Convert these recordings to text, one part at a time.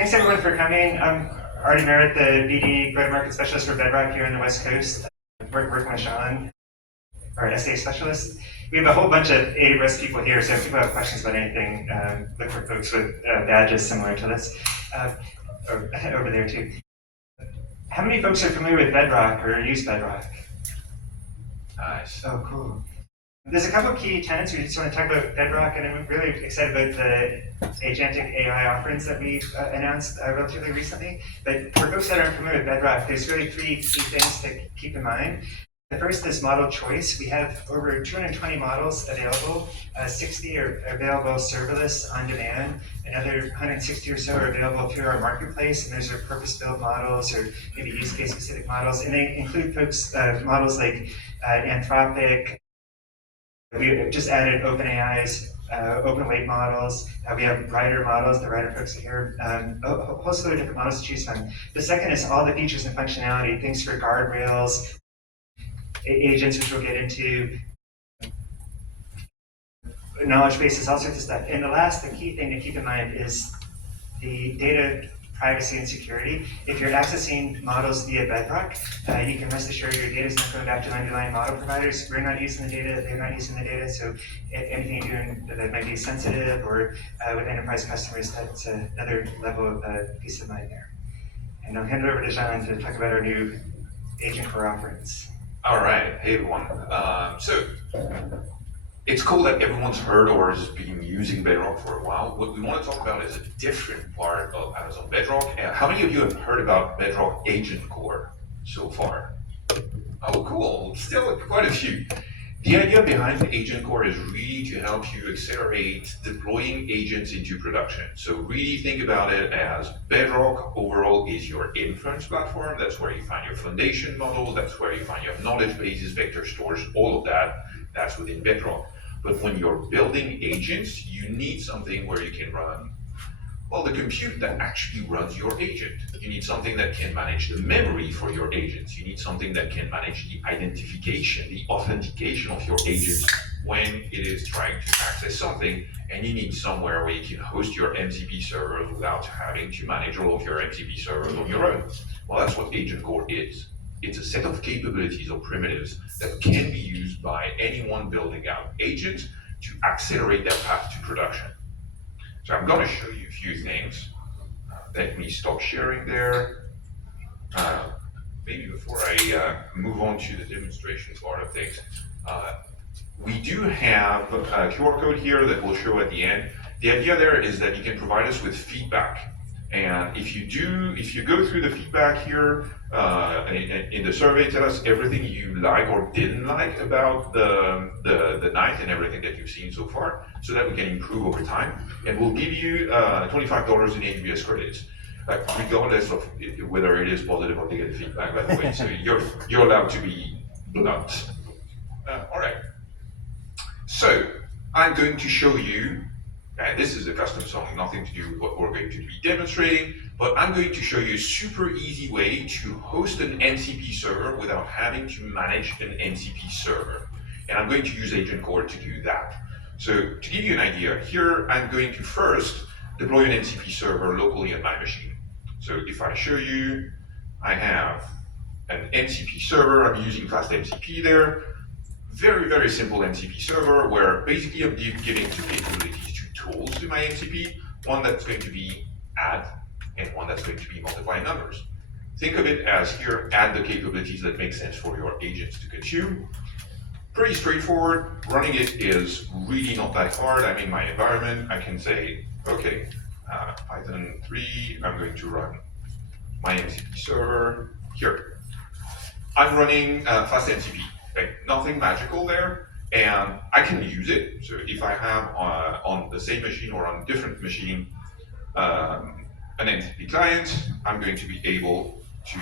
Thanks everyone for coming. I'm Artie Merritt, the BD go-to-market specialist for Bedrock here on the West Coast. Working with Sean, our SA specialist. We have a whole bunch of AWS people here, so if people have questions about anything, look for folks with badges similar to this, over there too. How many folks are familiar with Bedrock or use Bedrock? Nice. Oh, cool. There's a couple of key tenets. We just want to talk about Bedrock, and I'm really excited about the Agentic AI offerings that we've announced relatively recently. But for folks that aren't familiar with Bedrock, there's really three key things to keep in mind. The first is model choice. We have over 220 models available. 60 are available serverless on demand. Another 160 or so are available through our marketplace, and those are purpose-built models or maybe use case-specific models. And they include folks models like Anthropic. We just added OpenAI's open weight models. We have writer models. The writer folks are here. A host of different models to choose from. The second is all the features and functionality, things for guardrails, agents, which we'll get into, knowledge bases, all sorts of stuff. And the key thing to keep in mind is the data privacy and security. If you're accessing models via Bedrock, you can rest assured your data is not going back to underlying model providers. We're not using the data, they're not using the data, so anything you're doing that might be sensitive or with enterprise customers, that's another level of peace of mind there. And I'll hand it over to Jean to talk about our new Agent Core offerings. All right. Hey, everyone. So it's cool that everyone's heard or has been using Bedrock for a while. What we want to talk about is a different part of Amazon Bedrock. How many of you have heard about Bedrock Agent Core so far? Oh, cool. Still quite a few. The idea behind Agent Core is really to help you accelerate deploying agents into production. So really think about it as Bedrock overall is your inference platform. That's where you find your foundation models. That's where you find your knowledge bases, vector stores, all of that. That's within Bedrock. But when you're building agents, you need something where you can run, well, the compute that actually runs your agent. You need something that can manage the memory for your agents. You need something that can manage the identification, the authentication of your agents when it is trying to access something. And you need somewhere where you can host your MCP servers without having to manage all of your MCP servers on your own. Well, that's what Agent Core is. It's a set of capabilities or primitives that can be used by anyone building out agents to accelerate their path to production. So I'm going to show you a few things. Let me stop sharing there. Maybe before I move on to the demonstration part of things, we do have a QR code here that we'll show at the end. The idea there is that you can provide us with feedback. And if you go through the feedback here in the survey, tell us everything you like or didn't like about the night and everything that you've seen so far, so that we can improve over time. And we'll give you $25 in AWS credits, regardless of whether it is positive or negative feedback, by the way. So you're allowed to be blunt. All right. So I'm going to show you. This is a custom song, nothing to do with what we're going to be demonstrating, but I'm going to show you a super easy way to host an MCP server without having to manage an MCP server. And I'm going to use Agent Core to do that. So to give you an idea, here I'm going to first deploy an MCP server locally on my machine. So if I show you, I have an MCP server, I'm using FastMCP there. Very, very simple MCP server where basically I'm giving two capabilities. Tools to my MCP, one that's going to be add and one that's going to be multiply numbers. Think of it as here, add the capabilities that make sense for your agents to consume. Pretty straightforward. Running it is really not that hard. I'm in my environment. I can say, okay, Python 3, I'm going to run my MCP server here. I'm running FastMCP, okay? Nothing magical there. And I can use it. So if I have on the same machine or on a different machine an MCP client, I'm going to be able to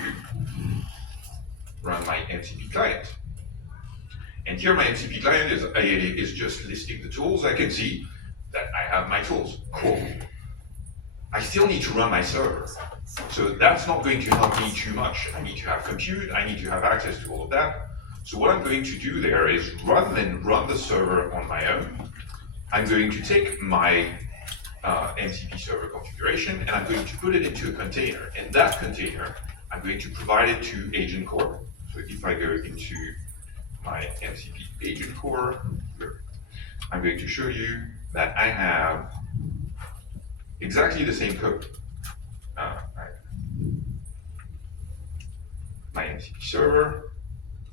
run my MCP client. And here my MCP client is just listing the tools. I can see that I have my tools. Cool. I still need to run my server. So that's not going to help me too much. I need to have compute. I need to have access to all of that. So what I'm going to do there is, rather than run the server on my own, I'm going to take my MCP server configuration, and I'm going to put it into a container. And that container, I'm going to provide it to Agent Core. So if I go into my MCP Agent Core, I'm going to show you that I have exactly the same code. My MCP server,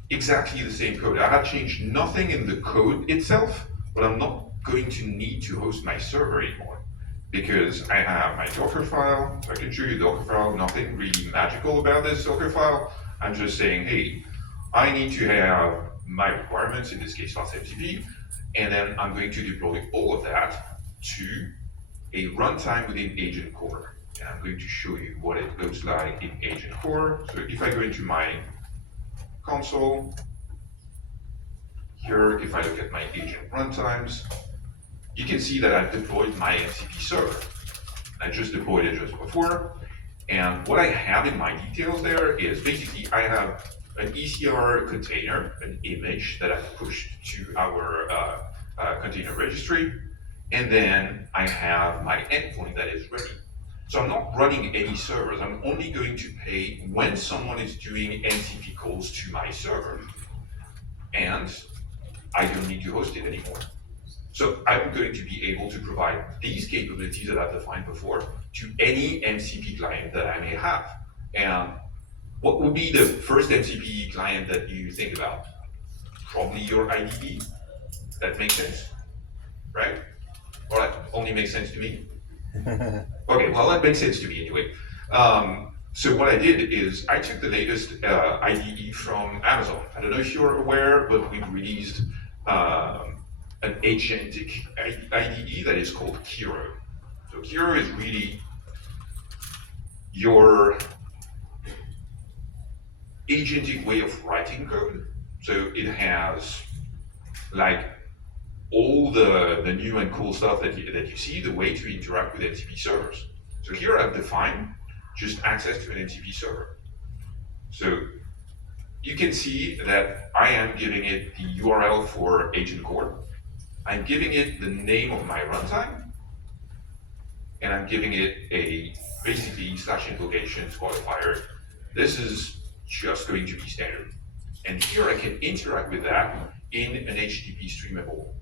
exactly the same code. I have changed nothing in the code itself, but I'm not going to need to host my server anymore because I have my Docker file. So I can show you Docker file, nothing really magical about this Docker file. I'm just saying, hey, I need to have my requirements, in this case, fast MCP, and then I'm going to deploy all of that to a runtime within Agent Core. And I'm going to show you what it looks like in Agent Core. So if I go into my console, here, if I look at my agent runtimes, you can see that I've deployed my MCP server. I just deployed it just before. And what I have in my details there is basically I have an ECR container, an image that I've pushed to our container registry. And then I have my endpoint that is ready. So I'm not running any servers. I'm only going to pay when someone is doing MCP calls to my server. And I don't need to host it anymore. So I'm going to be able to provide these capabilities that I've defined before to any MCP client that I may have. And what would be the first MCP client that you think about? Probably your IDE. That makes sense, right? Or that only makes sense to me? Okay, well, that makes sense to me anyway. So what I did is I took the latest IDE from Amazon. I don't know if you're aware, but we released an agentic IDE that is called Kiro. So Kiro is really your agentic way of writing code. So it has like all the new and cool stuff that you see, the way to interact with MCP servers. So here I've defined just access to an MCP server. So you can see that I am giving it the URL for Agent Core. I'm giving it the name of my runtime, and I'm giving it a basically /invocation qualifier. This is just going to be standard. And here I can interact with that in an HTTP streamable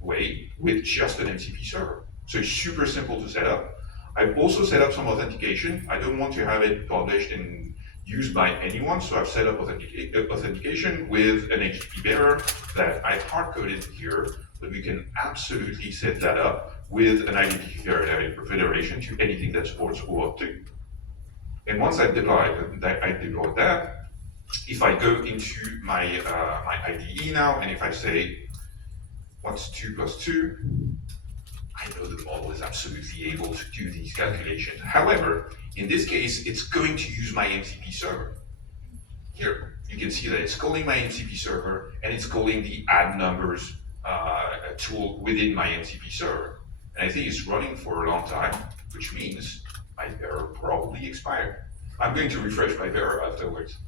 way with just an MCP server. So it's super simple to set up. I've also set up some authentication. I don't want to have it published and used by anyone, so I've set up authentication with an HTTP bearer that I've hard-coded here, but we can absolutely set that up with an identity federation to anything that supports OAuth2. And once I've deployed that, if I go into my IDE now, and if I say, what's 2 plus 2? I know the model is absolutely able to do these calculations. However, in this case, it's going to use my MCP server. Here, you can see that it's calling my MCP server, and it's calling the add numbers tool within my MCP server. And I think it's running for a long time, which means my bearer probably expired. I'm going to refresh my bearer afterwards.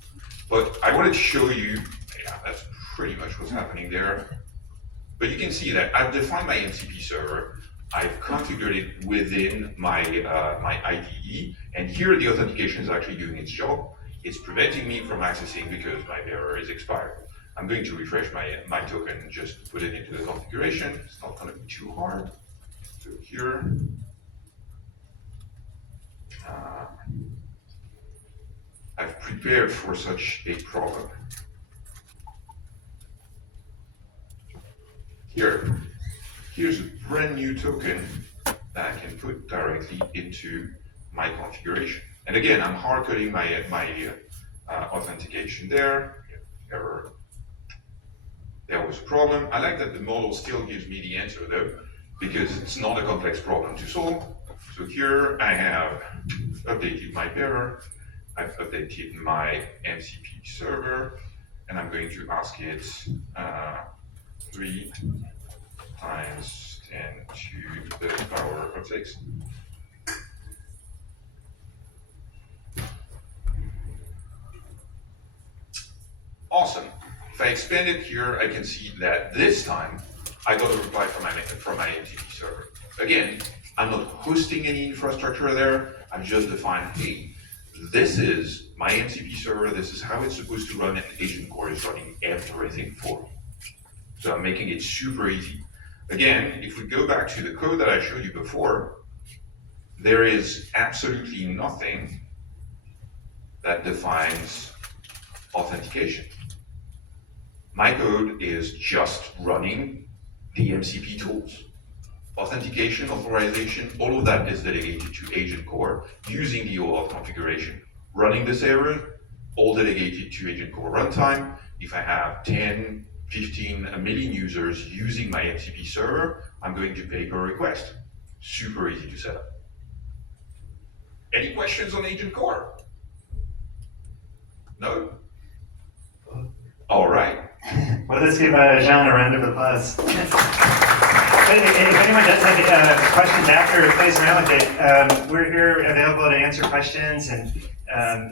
But I wanted to show you, yeah, that's pretty much what's happening there. But you can see that I've defined my MCP server, I've configured it within my IDE, and here the authentication is actually doing its job. It's preventing me from accessing because my bearer is expired. I'm going to refresh my token and just put it into the configuration. It's not going to be too hard. So here, I've prepared for such a problem. Here's a brand new token that I can put directly into my configuration. And again, I'm hard coding my authentication there. Error. There was a problem. I like that the model still gives me the answer though, because it's not a complex problem to solve. So here I have updated my bearer, I've updated my MCP server, and I'm going to ask it 3 times 10 to the power of 6. Awesome. If I expand it here, I can see that this time I got a reply from my MCP server. Again, I'm not hosting any infrastructure there. I've just defined, hey, this is my MCP server. This is how it's supposed to run, and Agent Core is running everything for me. So I'm making it super easy. Again, if we go back to the code that I showed you before, there is absolutely nothing that defines authentication. My code is just running the MCP tools. Authentication, authorization, all of that is delegated to Agent Core using the OAuth configuration. Running the server, all delegated to Agent Core runtime. If I have 10, 15, a million users using my MCP server, I'm going to pay per request. Super easy to set up. Any questions on Agent Core? No? All right. Well, let's give Jean a round of applause. If anyone does have questions after, plays around with it. We're here available to answer questions, and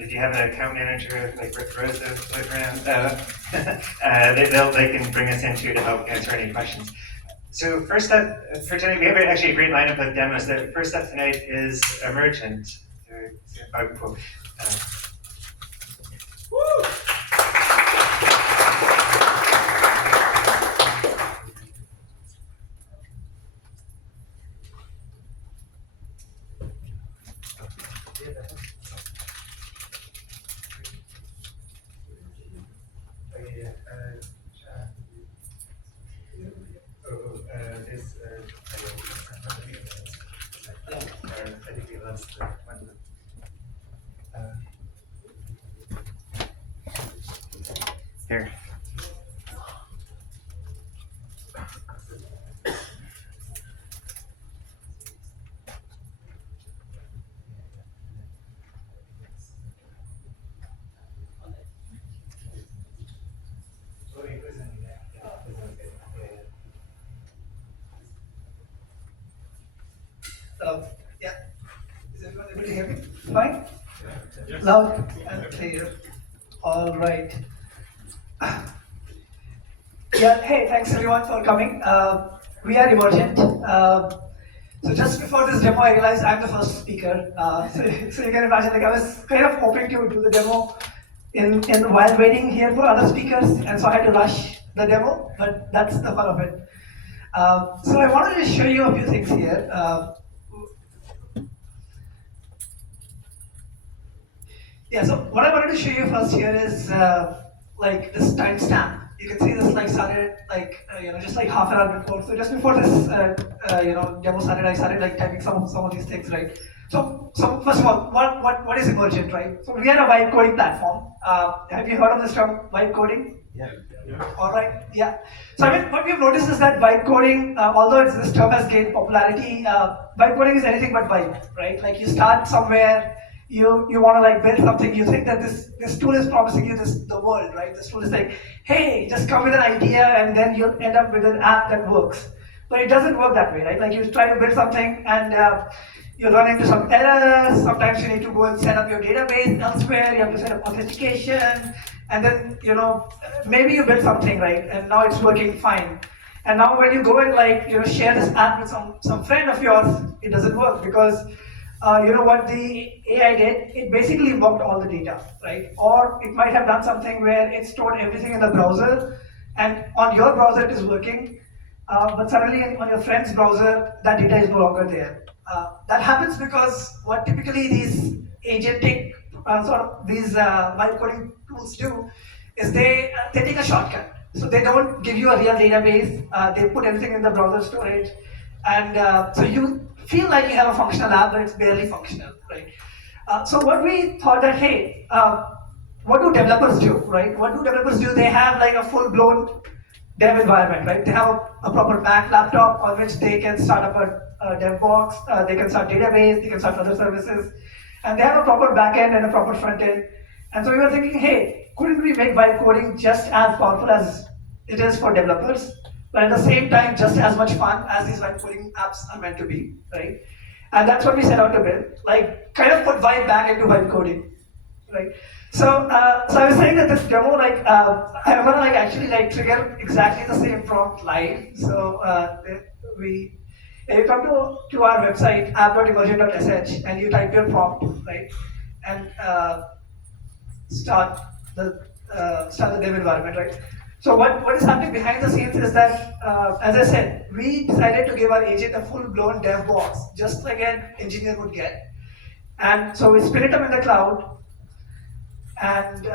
if you have an account manager like Rosa floating around, they can bring us in too to help answer any questions. So first up for tonight, we have actually a great lineup of demos. The first up tonight is Emergent. Woo! I think we lost the one. Here. Yeah. Is everyone able to hear me? Fine? Yes. Loud and clear. All right. Yeah, hey, thanks everyone for coming. We are Emergent. So just before this demo, I realized I'm the first speaker. So you can imagine, like I was kind of hoping to do the demo in while waiting here for other speakers, and so I had to rush the demo, but that's the fun of it. So I wanted to show you a few things here. Yeah, so what I wanted to show you first here is like this timestamp. You can see this like started like just like half an hour before. So just before this demo started, I started like typing some of these things, right? So first of all, what is Emergent, right? So we are a vibe coding platform. Have you heard of this term, vibe coding? Yeah. All right, yeah. So I mean, what we've noticed is that vibe coding, although this term has gained popularity, vibe coding is anything but vibe, right? Like you start somewhere, you want to like build something, you think that this tool is promising you the world, right? This tool is like, hey, just come with an idea and then you'll end up with an app that works. But it doesn't work that way, right? Like you try to build something and you run into some errors. Sometimes you need to go and set up your database elsewhere. You have to set up authentication, and then maybe you build something, right? And now it's working fine. And now when you go and like share this app with some friend of yours, it doesn't work because what the AI did? It basically mocked all the data, right? Or it might have done something where it stored everything in the browser, and on your browser it is working, but suddenly on your friend's browser, that data is no longer there. That happens because what typically these agentic these vibe coding tools do is they take a shortcut. So they don't give you a real database. They put everything in the browser storage, and so you feel like you have a functional app, but it's barely functional, right? So what we thought that, hey, what do developers do, right? What do developers do? They have like a full-blown dev environment, right? They have a proper Mac laptop on which they can start up a dev box, they can start database, they can start other services, and they have a proper backend and a proper front end. And so we were thinking, hey, couldn't we make vibe coding just as powerful as it is for developers, but at the same time, just as much fun as these vibe coding apps are meant to be, right? And that's what we set out to build, like kind of put vibe back into vibe coding, right? So I was saying that this demo, like, I'm gonna like actually like trigger exactly the same prompt live. So You come to our website, app.emergent.sh, and you type your prompt, right? And start the dev environment, right? So what is happening behind the scenes is that, as I said, we decided to give our agent a full-blown dev box, just like an engineer would get. And so we spin it up in the cloud, and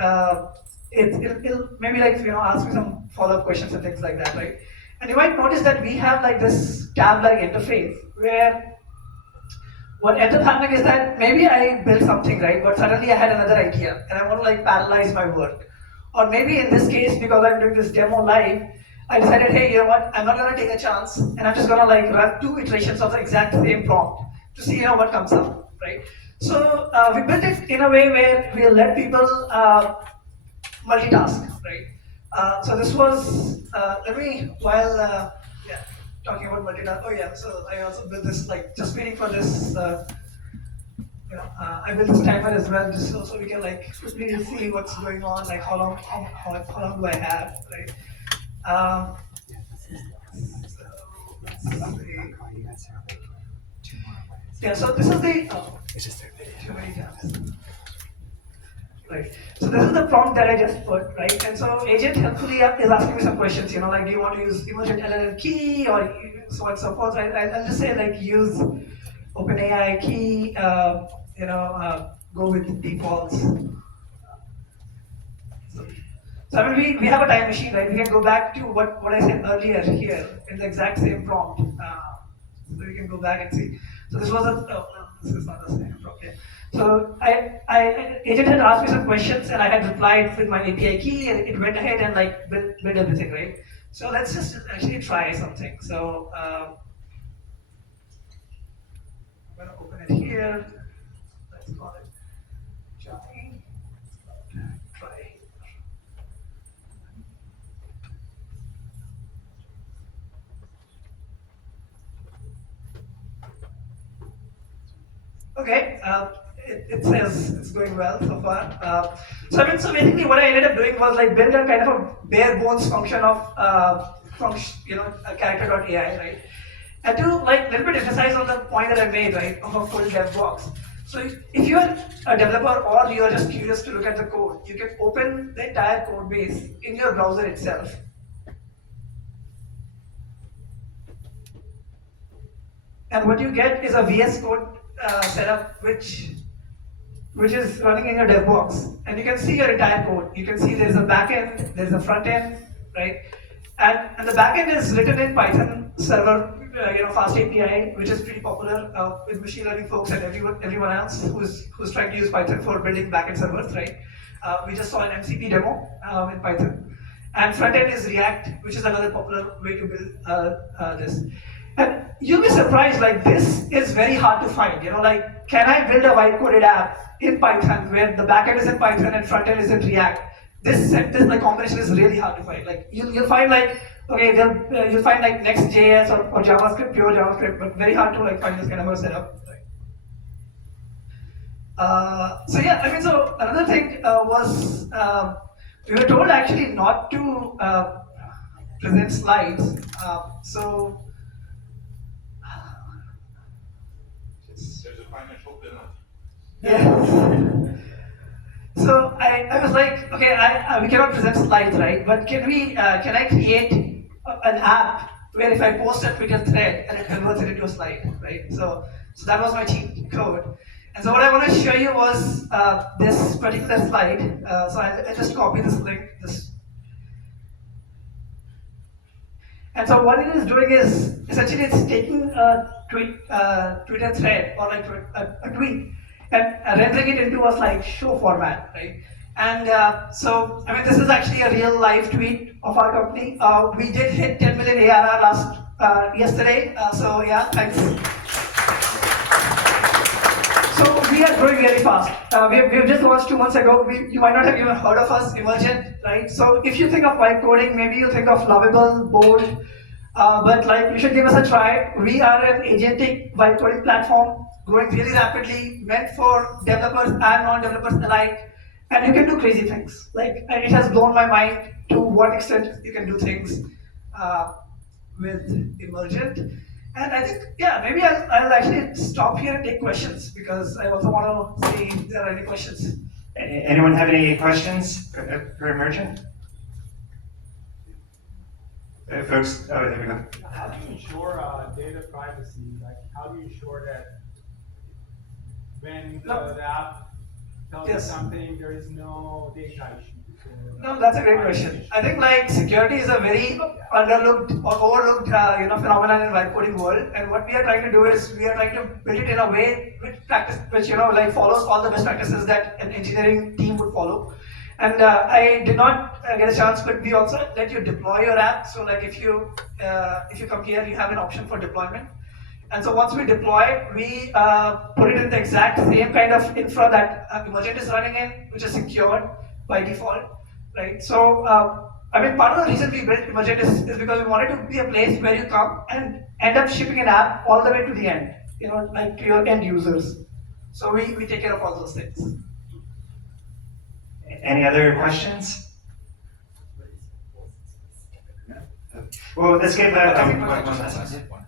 it'll maybe ask me some follow-up questions and things like that, right? And you might notice that we have like this tab-like interface where what ends up happening is that maybe I built something, right, but suddenly I had another idea and I want to like parallelize my work. Or maybe in this case, because I'm doing this demo live, I decided, hey, you know what, I'm not gonna take a chance and I'm just gonna like run 2 iterations of the exact same prompt to see what comes up, right? So we built it in a way where we'll let people multitask, right? So this was, talking about multitask, oh yeah, so I also built this, like, just waiting for this, I built this timer as well, just so we can like quickly see what's going on, like how long do I have, right? Yeah, so this is the, too many tabs. Right. So this is the prompt that I just put, right? And so agent helpfully is asking me some questions, like do you want to use Emergent LLM key or so on and so forth, right? I'll just say like use OpenAI key, go with defaults. So I mean, we have a time machine, right? We can go back to what I said earlier here in the exact same prompt. So we can go back and see. So this was this is not the same prompt. Okay. So agent had asked me some questions and I had replied with my API key and it went ahead and like build everything, right? So let's just actually try something. So I'm gonna open it here. Let's call it Johnny. Try. Okay, it says it's going well so far. So basically what I ended up doing was like build a kind of a bare bones function of a character.ai, right? And to like little bit emphasize on the point that I made, right, of a full dev box. So if you're a developer or you're just curious to look at the code, you can open the entire code base in your browser itself. And what you get is a VS Code setup which is running in your dev box, and you can see your entire code. You can see there's a backend, there's a front end, right? And the backend is written in Python server, fast API, which is pretty popular with machine learning folks and everyone else who's trying to use Python for building backend servers, right? We just saw an MCP demo in Python, and front end is React, which is another popular way to build this. And you'll be surprised, like this is very hard to find. Like, can I build a white-coded app in Python where the backend is in Python and front end is in React? This like combination is really hard to find. Like you'll find like you'll find like Next.js or JavaScript, pure JavaScript, but very hard to like find this kind of a setup. So yeah, I mean, so another thing was we were told actually not to present slides. So. There's a financial penalty. Yeah. So I was like, okay, we cannot present slides, right? But can I create an app where if I post a Twitter thread and it converts it into a slide, right? So that was my cheat code. And so what I want to show you was this particular slide. So I just copy this link. And so what it is doing is essentially it's taking a Twitter thread or like a tweet and rendering it into a slideshow format, right? And so I mean this is actually a real live tweet of our company. We did hit 10 million ARR yesterday. So yeah, thanks. So we are growing really fast. We've just launched 2 months ago. You might not have even heard of us, Emergent, right? So if you think of vibe coding, maybe you think of lovable, bold, but like you should give us a try. We are an agentic vibe coding platform, growing really rapidly, meant for developers and non-developers alike. And you can do crazy things. Like it has blown my mind to what extent you can do things with Emergent. And I think, yeah, maybe I'll actually stop here and take questions because I also want to see if there are any questions. Anyone have any questions for Emergent? Folks, oh, there we go. How do you ensure data privacy? Like, how do you ensure that when the app tells you something, there is no data issues? No, that's a great question. I think like security is a very underlooked or overlooked phenomenon in vibe coding world. And what we are trying to do is we are trying to build it in a way which like follows all the best practices that an engineering team would follow. And I did not get a chance, but we also let you deploy your app. So like if you come here, you have an option for deployment. And so once we deploy, we put it in the exact same kind of infra that Emergent is running in, which is secured by default, right? So I mean, part of the reason we built Emergent is because we wanted to be a place where you come and end up shipping an app all the way to the end, like to your end users. So we take care of all those things. Any other questions? Well, let's give one last one.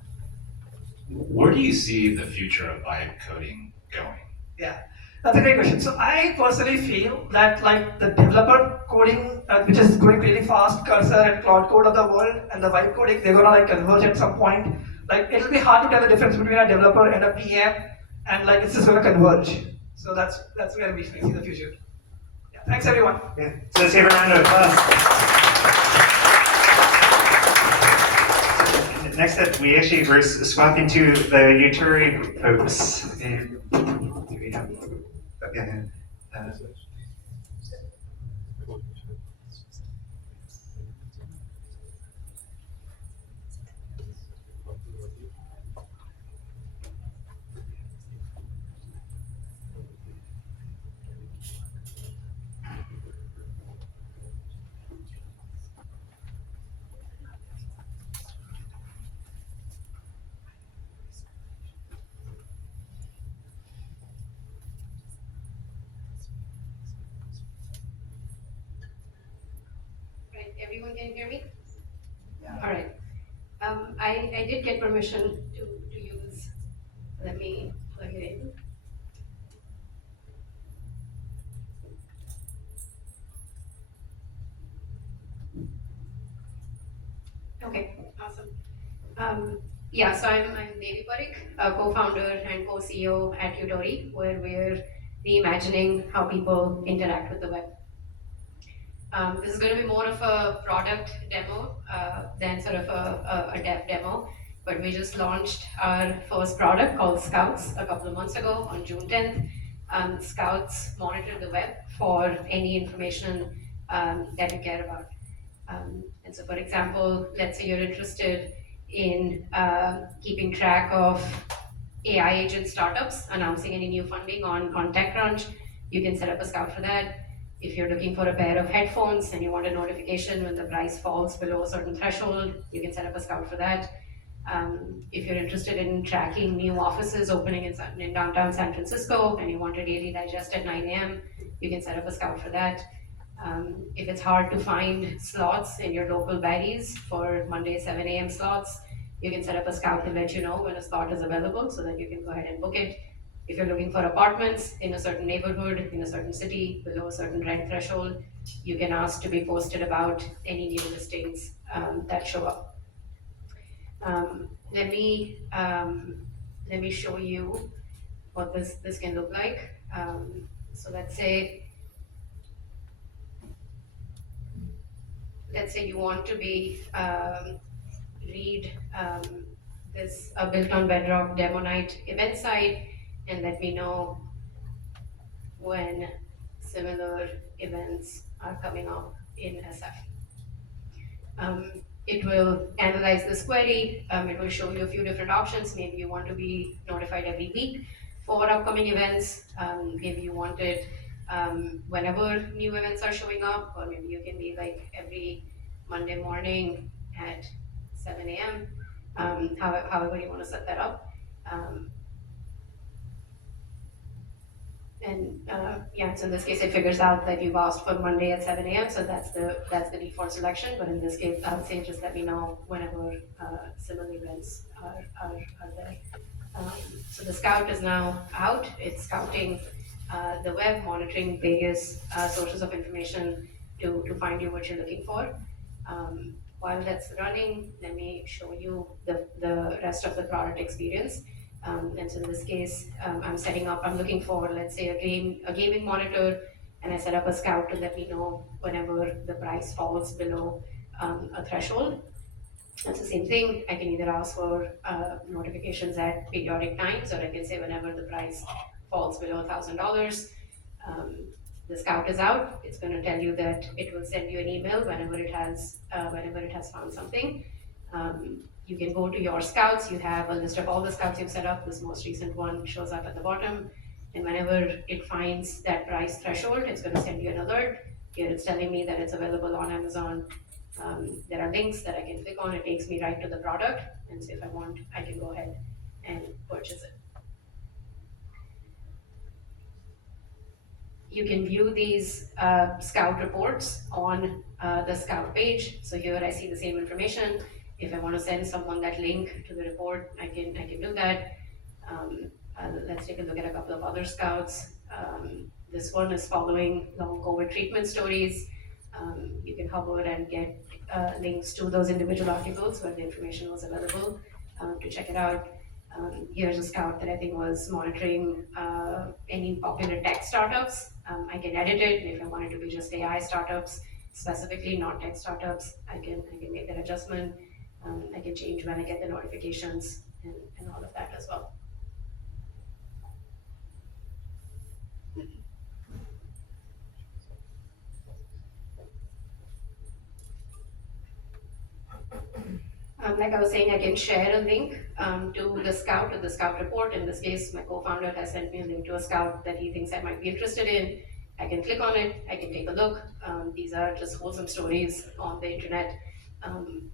Where do you see the future of vibe coding going? Yeah, that's a great question. So I personally feel that like the developer coding, which is going really fast, Cursor and Cloud Code of the world, and the vibe coding, they're gonna like converge at some point. Like it'll be hard to tell the difference between a developer and a PM, and like it's just gonna converge. So that's where we see the future. Yeah, thanks everyone. Yeah. So let's give a round of applause. Next up, we actually were swapping to the Yutori folks. Do we have? Yeah. Right, everyone can hear me? Yeah. All right. I did get permission to use, let me plug it in. Okay, awesome. Yeah, so I'm Devi Parikh, a co-founder and co-CEO at Yutori, where we're reimagining how people interact with the web. This is going to be more of a product demo than sort of a dev demo, but we just launched our first product called Scouts a couple of months ago on June 10th. Scouts monitor the web for any information that you care about. And so, for example, let's say you're interested in keeping track of AI agent startups announcing any new funding on TechCrunch. You can set up a Scout for that. If you're looking for a pair of headphones and you want a notification when the price falls below a certain threshold, you can set up a Scout for that. If you're interested in tracking new offices opening in downtown San Francisco and you want a daily digest at 9 a.m., you can set up a Scout for that. If it's hard to find slots in your local baddies for Monday 7 a.m. slots, you can set up a Scout to let you know when a slot is available so that you can go ahead and book it. If you're looking for apartments in a certain neighborhood, in a certain city, below a certain rent threshold, you can ask to be posted about any new listings that show up. Let me show you what this can look like. So let's say you want to read this built on Bedrock demo night event site, and let me know when similar events are coming up in SF. It will analyze this query. It will show you a few different options. Maybe you want to be notified every week for upcoming events. Maybe you want it whenever new events are showing up, or maybe you can be like every Monday morning at 7 a.m. However you want to set that up. So in this case, it figures out that you've asked for Monday at 7 a.m. So that's the default selection. But in this case, I would say just let me know whenever similar events are there. So the scout is now out. It's scouting the web, monitoring various sources of information to find you what you're looking for. While that's running, let me show you the rest of the product experience. And so in this case, I'm looking for, let's say, a gaming monitor, and I set up a scout to let me know whenever the price falls below a threshold. That's the same thing. I can either ask for notifications at periodic times, or I can say whenever the price falls below $1,000. The scout is out. It's going to tell you that it will send you an email whenever it has found something. You can go to your scouts. You have a list of all the scouts you've set up. This most recent one shows up at the bottom. And whenever it finds that price threshold, it's going to send you an alert. Here it's telling me that it's available on Amazon. There are links that I can click on. It takes me right to the product. And so if I want, I can go ahead and purchase it. You can view these Scout reports on the Scout page. So here I see the same information. If I want to send someone that link to the report, I can do that. Let's take a look at a couple of other Scouts. This one is following long COVID treatment stories. You can hover and get links to those individual articles where the information was available to check it out. Here's a scout that I think was monitoring any popular tech startups. I can edit it, and if I want it to be just AI startups, specifically not tech startups, I can make that adjustment. I can change when I get the notifications and all of that as well. Like I was saying, I can share a link to the Scout report. In this case, my co-founder has sent me a link to a Scout that he thinks I might be interested in. I can click on it, I can take a look. These are just wholesome stories on the internet.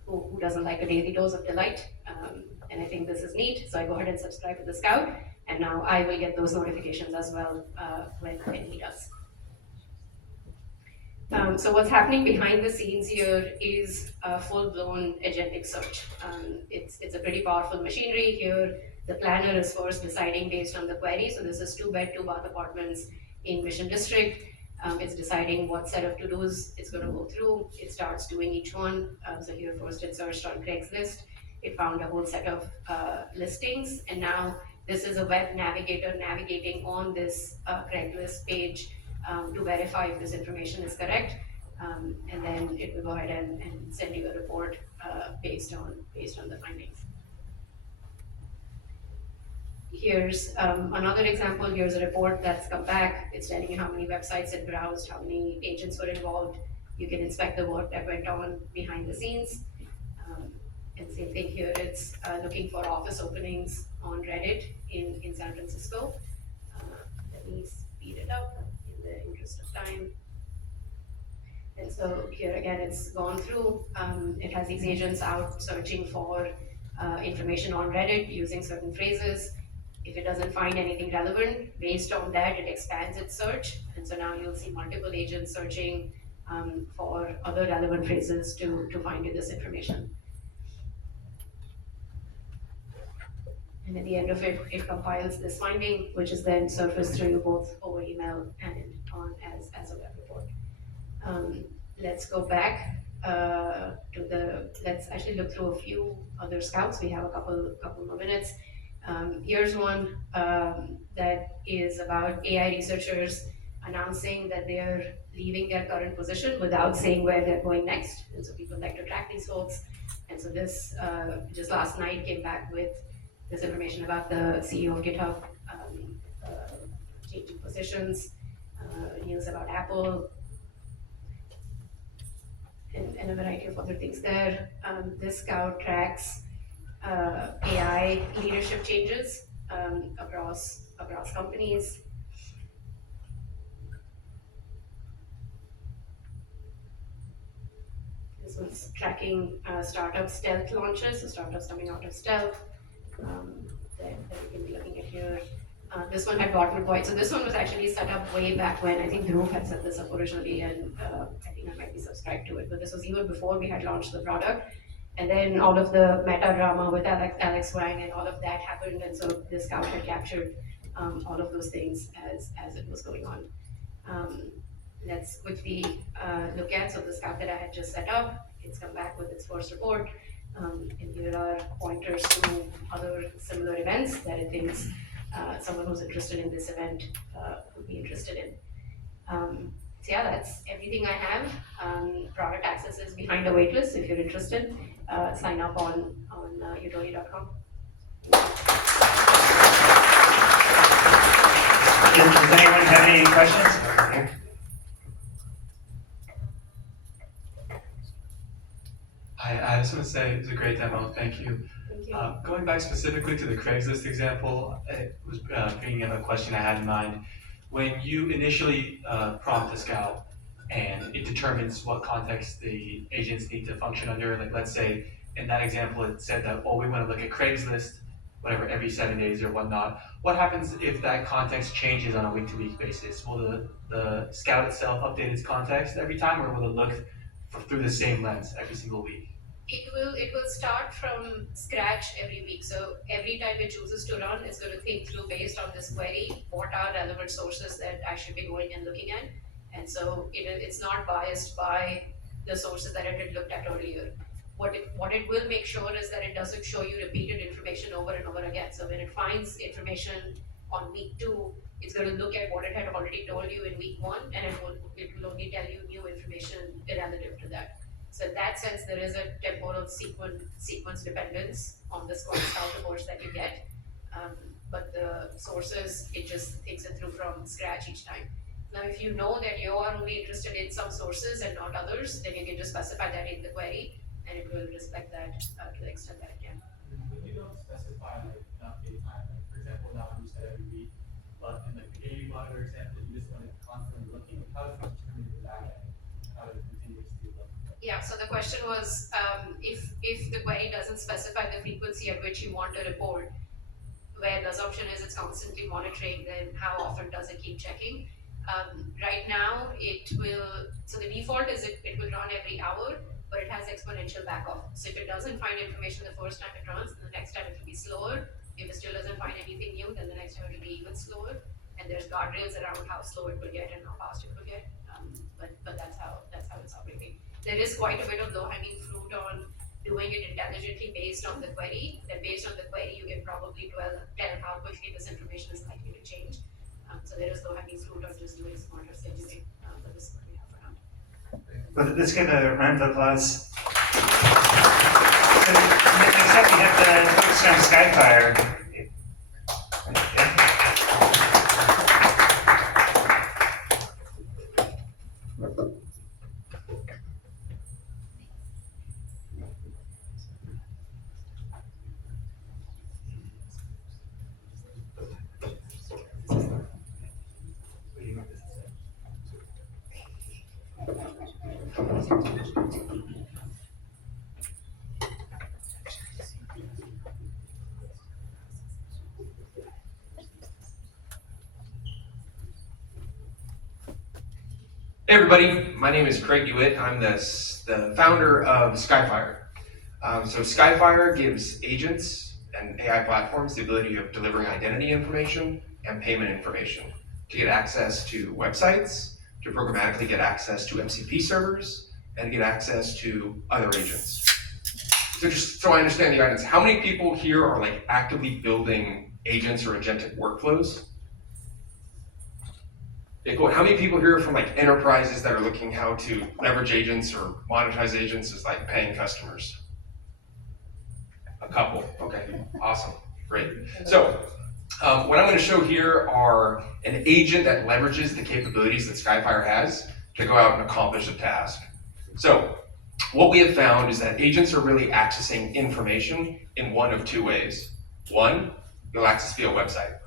Who doesn't like a daily dose of delight? And I think this is neat, so I go ahead and subscribe to the Scout, and now I will get those notifications as well when he does. So what's happening behind the scenes here is a full-blown agentic search. It's a pretty powerful machinery here. The planner is first deciding based on the query. So this is 2-bed, 2-bath apartments in Mission District. It's deciding what set of to-dos it's going to go through. It starts doing each one. So here first it searched on Craigslist. It found a whole set of listings, and now this is a web navigator navigating on this Craigslist page to verify if this information is correct, and then it will go ahead and send you a report based on the findings. Here's another example. Here's a report that's come back. It's telling you how many websites it browsed, how many agents were involved. You can inspect the work that went on behind the scenes. And same thing here, it's looking for office openings on Reddit in San Francisco. Let me speed it up in the interest of time. And so here again, it's gone through. It has these agents out searching for information on Reddit using certain phrases. If it doesn't find anything relevant, based on that, it expands its search. And so now you'll see multiple agents searching for other relevant phrases to find you this information. And at the end of it, it compiles this finding, which is then surfaced through you both over email and on as a web report. Let's go back let's actually look through a few other scouts. We have a couple more minutes. Here's one that is about AI researchers announcing that they are leaving their current position without saying where they're going next. And so people like to track these folks. And so this just last night came back with this information about the CEO of GitHub changing positions, news about Apple, and a variety of other things there. This scout tracks AI leadership changes across companies. This one's tracking startup stealth launches, so startups coming out of stealth that we can be looking at here. This one had gotten quiet. So this one was actually set up way back when. I think Dhruv had set this up originally, and I think I might be subscribed to it. But this was even before we had launched the product. And then all of the meta drama with Alex Wang and all of that happened, and so the Scout had captured all of those things as it was going on. Let's quickly look at, so the Scout that I had just set up, it's come back with its first report. And here are pointers to other similar events that it thinks someone who's interested in this event would be interested in. So yeah, that's everything I have. Product access is behind the waitlist. If you're interested, sign up on yutori.com. Does anyone have any questions? I just want to say it was a great demo. Thank you. Thank you. Going back specifically to the Craigslist example, it was bringing up a question I had in mind. When you initially prompt a Scout and it determines what context the agents need to function under, like let's say in that example it said that, oh, we want to look at Craigslist, whatever, every 7 days or whatnot. What happens if that context changes on a week-to-week basis? Will the Scout itself update its context every time, or will it look through the same lens every single week? It will start from scratch every week. So every time it chooses to run, it's going to think through based on this query, what are relevant sources that I should be going and looking at. And so it's not biased by the sources that it had looked at earlier. What it will make sure is that it doesn't show you repeated information over and over again. So when it finds information on week 2, it's going to look at what it had already told you in week 1, and it will only tell you new information relative to that. So in that sense, there is a temporal sequence dependence on the Scout reports that you get. But the sources, it just thinks it through from scratch each time. Now, if you know that you are only interested in some sources and not others, then you can just specify that in the query, and it will respect that to the extent that it can. When you don't specify like an update time, like for example, now you said every week, but in like the daily monitor example, you just want it constantly looking. How does it determine the back end? How to continuously look? Yeah, so the question was, if the query doesn't specify the frequency at which you want a report, where the assumption is it's constantly monitoring, then how often does it keep checking? Right now, so the default is it will run every hour, but it has exponential backoff. So if it doesn't find information the first time it runs, then the next time it will be slower. If it still doesn't find anything new, then the next time it will be even slower. And there's guardrails around how slow it will get and how fast it will get. But that's how it's operating. There is quite a bit of low-hanging fruit on doing it intelligently based on the query. Then based on the query, you can probably tell how quickly this information is likely to change. So there is low-hanging fruit on just doing smarter scheduling. But this is what we have for now. Well, let's give a round of applause. So, next up, we have the folks from Skyfire. Hey everybody, my name is Craig Hewitt. I'm the founder of Skyfire. So Skyfire gives agents and AI platforms the ability of delivering identity information and payment information to get access to websites, to programmatically get access to MCP servers, and get access to other agents. So just so I understand the audience, how many people here are like actively building agents or agentic workflows? Okay, cool. How many people here are from like enterprises that are looking how to leverage agents or monetize agents as like paying customers? A couple. Okay, awesome, great. So what I'm going to show here are an agent that leverages the capabilities that Skyfire has to go out and accomplish a task. So what we have found is that agents are really accessing information in one of 2 ways. One, you'll access via a website.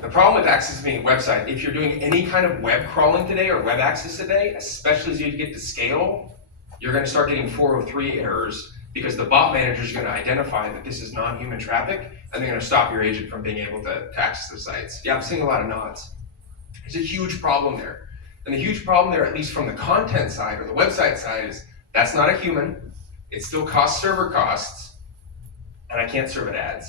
The problem with accessing a website, if you're doing any kind of web crawling today or web access today, especially as you get to scale, you're going to start getting 403 errors because the bot manager is going to identify that this is non-human traffic and they're gonna stop your agent from being able to access those sites. Yeah, I'm seeing a lot of nods. There's a huge problem there. And the huge problem there, at least from the content side or the website side, is that's not a human. It still costs server costs, and I can't serve it ads,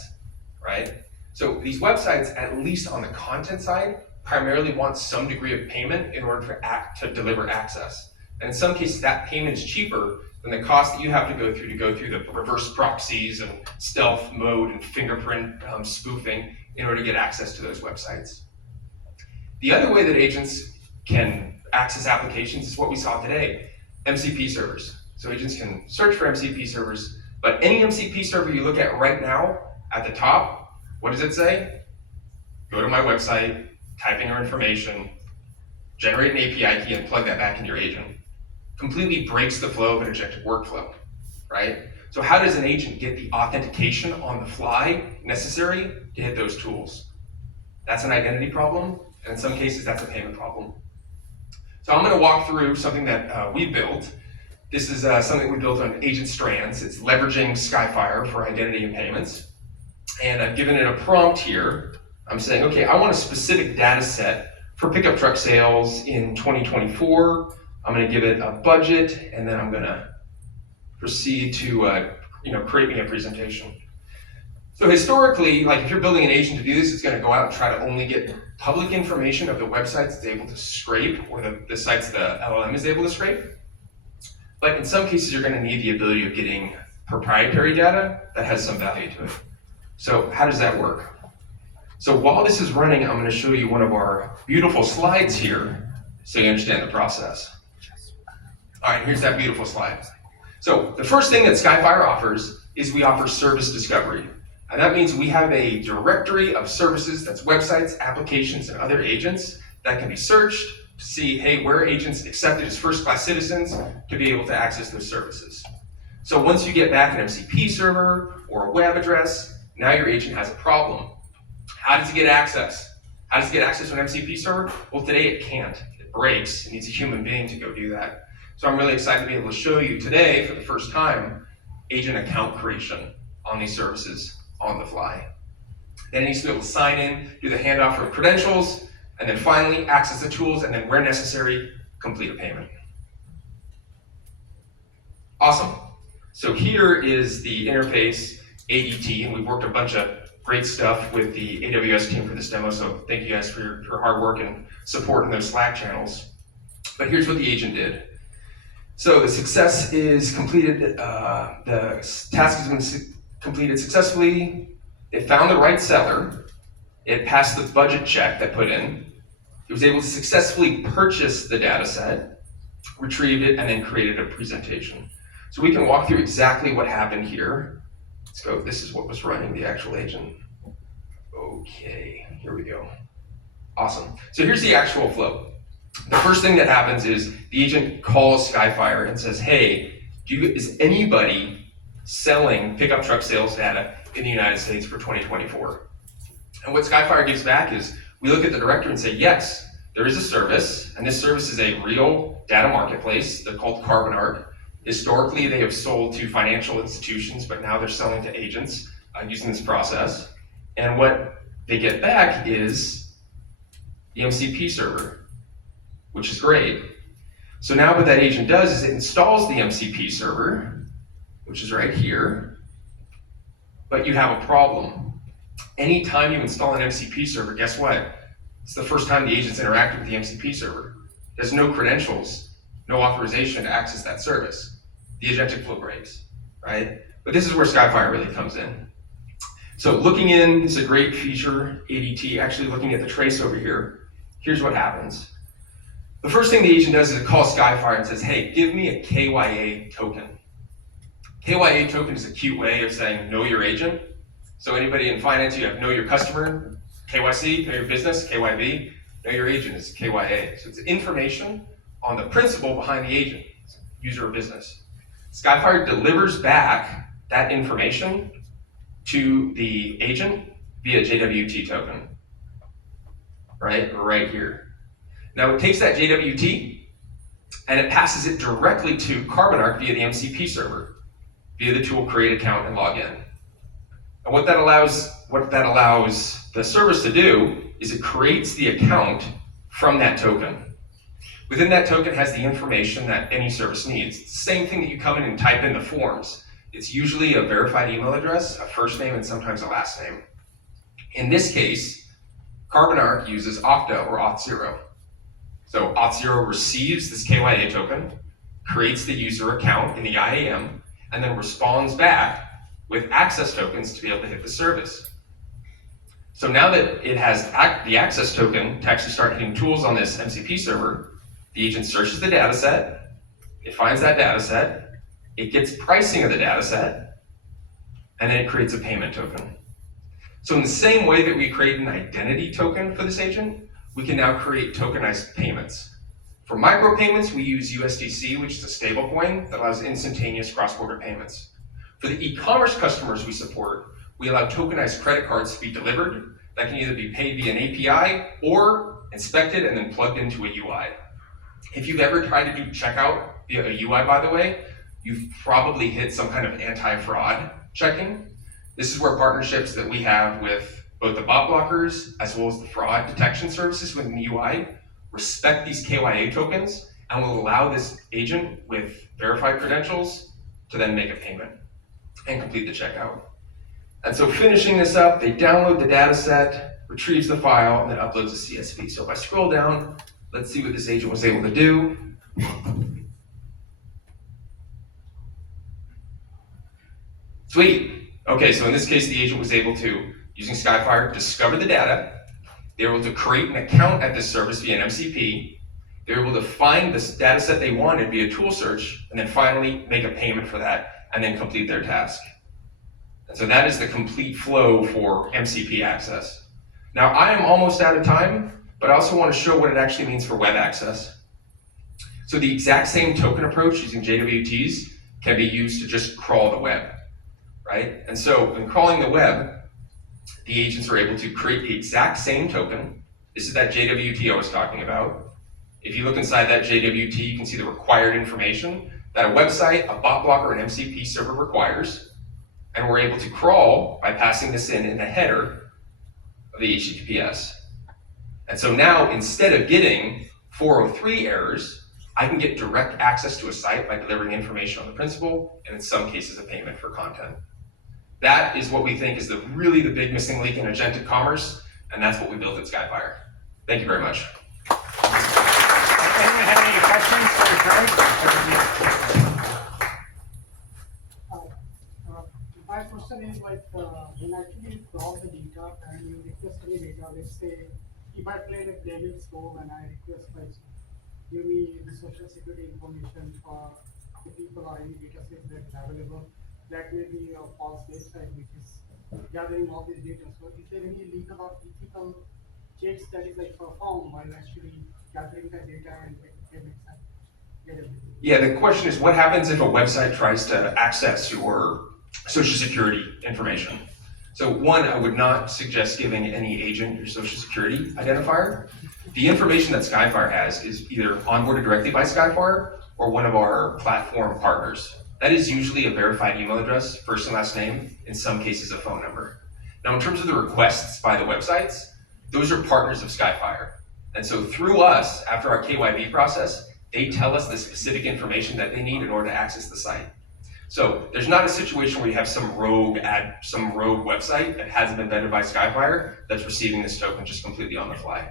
right? So these websites, at least on the content side, primarily want some degree of payment in order to deliver access. And in some cases, that payment is cheaper than the cost that you have to go through the reverse proxies and stealth mode and fingerprint spoofing in order to get access to those websites. The other way that agents can access applications is what we saw today, MCP servers. So agents can search for MCP servers, but any MCP server you look at right now, at the top, what does it say? Go to my website, type in your information, generate an API key, and plug that back into your agent. Completely breaks the flow of an agentic workflow, right? So how does an agent get the authentication on the fly necessary to hit those tools? That's an identity problem, and in some cases, that's a payment problem. So I'm gonna walk through something that we built. This is something we built on Agent Strands. It's leveraging Skyfire for identity and payments. And I've given it a prompt here. I'm saying, okay, I want a specific data set for pickup truck sales in 2024. I'm gonna give it a budget, and then I'm gonna proceed to create me a presentation. So historically, like if you're building an agent to do this, it's gonna go out and try to only get public information of the websites it's able to scrape, or the sites the LLM is able to scrape. But in some cases, you're gonna need the ability of getting proprietary data that has some value to it. So how does that work? So while this is running, I'm gonna show you one of our beautiful slides here so you understand the process. All right, here's that beautiful slide. So the first thing that Skyfire offers is we offer service discovery. And that means we have a directory of services, that's websites, applications, and other agents that can be searched to see, hey, where are agents accepted as first-class citizens to be able to access those services. So once you get back an MCP server or a web address, now your agent has a problem. How does it get access? How does it get access to an MCP server? Well, today it can't. It breaks. It needs a human being to go do that. So I'm really excited to be able to show you today, for the first time, agent account creation on these services on the fly. Then it needs to be able to sign in, do the handoff of credentials, and then finally access the tools, and then where necessary, complete a payment. Awesome. So here is the interface ADT, and we've worked a bunch of great stuff with the AWS team for this demo, so thank you guys for your hard work and support in those Slack channels. But here's what the agent did. So the success is completed, the task has been completed successfully. It found the right seller. It passed the budget check that put in. It was able to successfully purchase the data set, retrieved it, and then created a presentation. So we can walk through exactly what happened here. Let's go, this is what was running the actual agent. Okay, here we go. Awesome. So here's the actual flow. The first thing that happens is the agent calls Skyfire and says, hey, is anybody selling pickup truck sales data in the United States for 2024? And what Skyfire gives back is, we look at the directory and say, yes, there is a service, and this service is a real data marketplace. They're called Carbonart. Historically, they have sold to financial institutions, but now they're selling to agents using this process. And what they get back is the MCP server, which is great. So now what that agent does is it installs the MCP server, which is right here, but you have a problem. Anytime you install an MCP server, guess what? It's the first time the agent's interacted with the MCP server. There's no credentials, no authorization to access that service. The agentic flow breaks, right? But this is where Skyfire really comes in. So looking in is a great feature, ADT, actually looking at the trace over here, here's what happens. The first thing the agent does is it calls Skyfire and says, hey, give me a KYA token. KYA token is a cute way of saying know your agent. So anybody in finance, you have know your customer, KYC, know your business, KYB, know your agent is KYA. So it's information on the principle behind the agent, user or business. Skyfire delivers back that information to the agent via JWT token, right here. Now it takes that JWT and it passes it directly to Carbonart via the MCP server, via the tool create account and log in. And what that allows what that allows the service to do is it creates the account from that token. Within that token has the information that any service needs. It's the same thing that you come in and type in the forms. It's usually a verified email address, a first name, and sometimes a last name. In this case, CarbonArc uses Okta or Auth0. So Auth0 receives this KYA token, creates the user account in the IAM, and then responds back with access tokens to be able to hit the service. So now that it has the access token to actually start hitting tools on this MCP server, the agent searches the data set, it finds that data set, it gets pricing of the data set, and then it creates a payment token. So in the same way that we create an identity token for this agent, we can now create tokenized payments. For micropayments, we use USDC, which is a stablecoin that allows instantaneous cross-border payments. For the e-commerce customers we support, we allow tokenized credit cards to be delivered that can either be paid via an API or inspected and then plugged into a UI. If you've ever tried to do checkout via a UI, by the way, you've probably hit some kind of anti-fraud checking. This is where partnerships that we have with both the bot blockers as well as the fraud detection services within the UI respect these KYA tokens and will allow this agent with verified credentials to then make a payment and complete the checkout. And so finishing this up, they download the data set, retrieves the file, and then uploads a CSV. So if I scroll down, let's see what this agent was able to do. Sweet. Okay, so in this case, the agent was able to, using Skyfire, discover the data. They were able to create an account at this service via an MCP. They were able to find this data set they wanted via tool search, and then finally make a payment for that, and then complete their task. And so that is the complete flow for MCP access. Now, I am almost out of time, but I also want to show what it actually means for web access. So the exact same token approach using JWTs can be used to just crawl the web, right? And so when crawling the web, the agents are able to create the exact same token. This is that JWT I was talking about. If you look inside that JWT, you can see the required information that a website, a bot blocker, an MCP server requires. And we're able to crawl by passing this in the header of the HTTPS. And so now, instead of getting 403 errors, I can get direct access to a site by delivering information on the principal, and in some cases, a payment for content. That is what we think is really the big missing link in agentic commerce, and that's what we built at Skyfire. Thank you very much. Anyone have any questions for Greg? My question is like when actually you crawl the data and you request any data, let's say if I played a gaming store and I request like give me the social security information for the people or any data set that is available, that may be a false website which is gathering all this data. So is there any legal or ethical checks that is like performed while actually gathering the data and get it? Yeah, the question is what happens if a website tries to access your social security information? So one, I would not suggest giving any agent your social security identifier. The information that Skyfire has is either onboarded directly by Skyfire or one of our platform partners. That is usually a verified email address, first and last name, in some cases a phone number. Now in terms of the requests by the websites, those are partners of Skyfire. And so through us, after our KYB process, they tell us the specific information that they need in order to access the site. So there's not a situation where you have some rogue website that hasn't been vetted by Skyfire that's receiving this token just completely on the fly.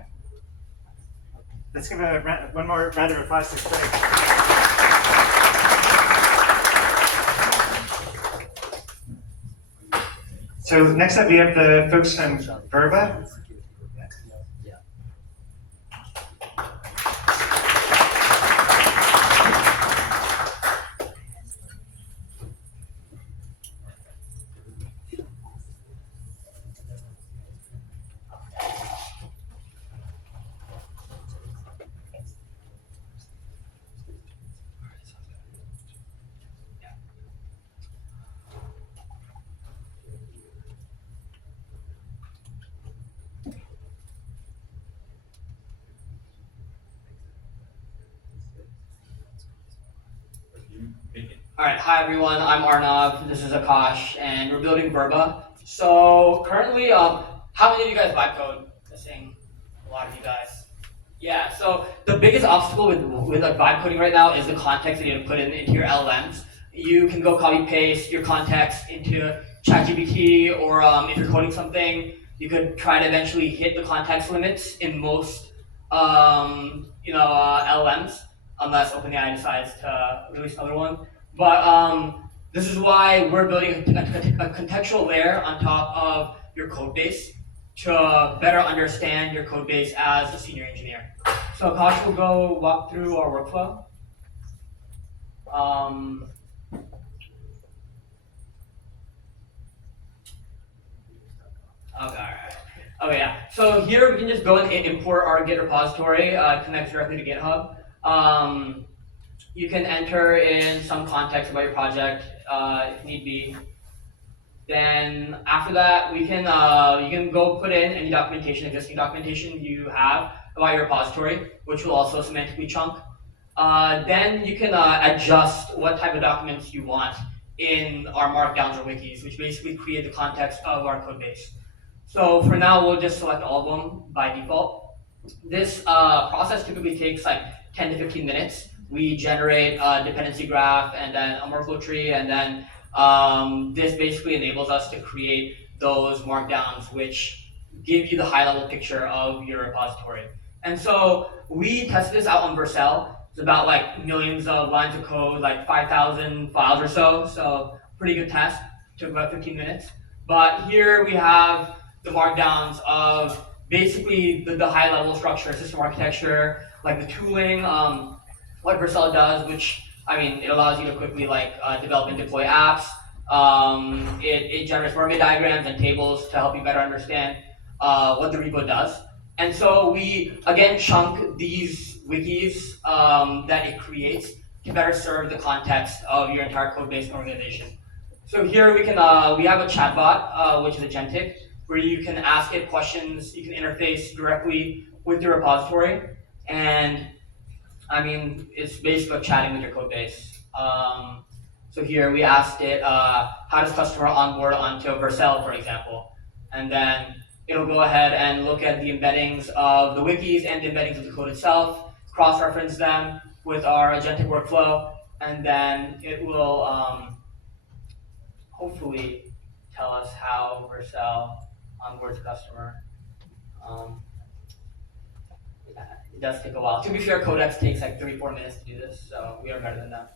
Let's give one more round of applause to Greg. So next up we have the folks from Verba. All right, hi everyone, I'm Arnav, this is Akash, and we're building Verba. So currently, how many of you guys vibe code? Missing a lot of you guys. Yeah. So the biggest obstacle with like vibe coding right now is the context that you have to put into your LLMs. You can go copy paste your context into ChatGPT, or if you're coding something, you could try to eventually hit the context limits in most LLMs, unless OpenAI decides to release another one. But this is why we're building a contextual layer on top of your code base to better understand your code base as a senior engineer. So Akash will go walk through our workflow. Okay, alright. Okay, yeah. So here we can just go and import our Git repository, connect directly to GitHub. You can enter in some context about your project if need be. Then after that, we can you can go put in any existing documentation you have about your repository, which will also semantically chunk. Then you can adjust what type of documents you want in our markdowns or wikis, which basically create the context of our code base. So for now, we'll just select all of them by default. This process typically takes like 10 to 15 minutes. We generate a dependency graph and then a Merkle tree, and then this basically enables us to create those markdowns, which give you the high-level picture of your repository. And so we tested this out on Vercel. It's about like millions of lines of code, like 5,000 files or so. So pretty good test. Took about 15 minutes. But here we have the markdowns of basically the high-level structure, system architecture, like the tooling, what Vercel does, which it allows you to quickly develop and deploy apps. It generates Verba diagrams and tables to help you better understand what the repo does. And so we again chunk these wikis that it creates to better serve the context of your entire code base and organization. So here we have a chatbot, which is Agentic, where you can ask it questions. You can interface directly with the repository, and it's basically chatting with your code base. So here we asked it, how does customer onboard onto Vercel, for example? And then it'll go ahead and look at the embeddings of the wikis and the embeddings of the code itself, cross-reference them with our agentic workflow, and then it will hopefully tell us how Vercel onboards customer. It does take a while. To be fair, Codex takes like 3-4 minutes to do this, so we are better than them.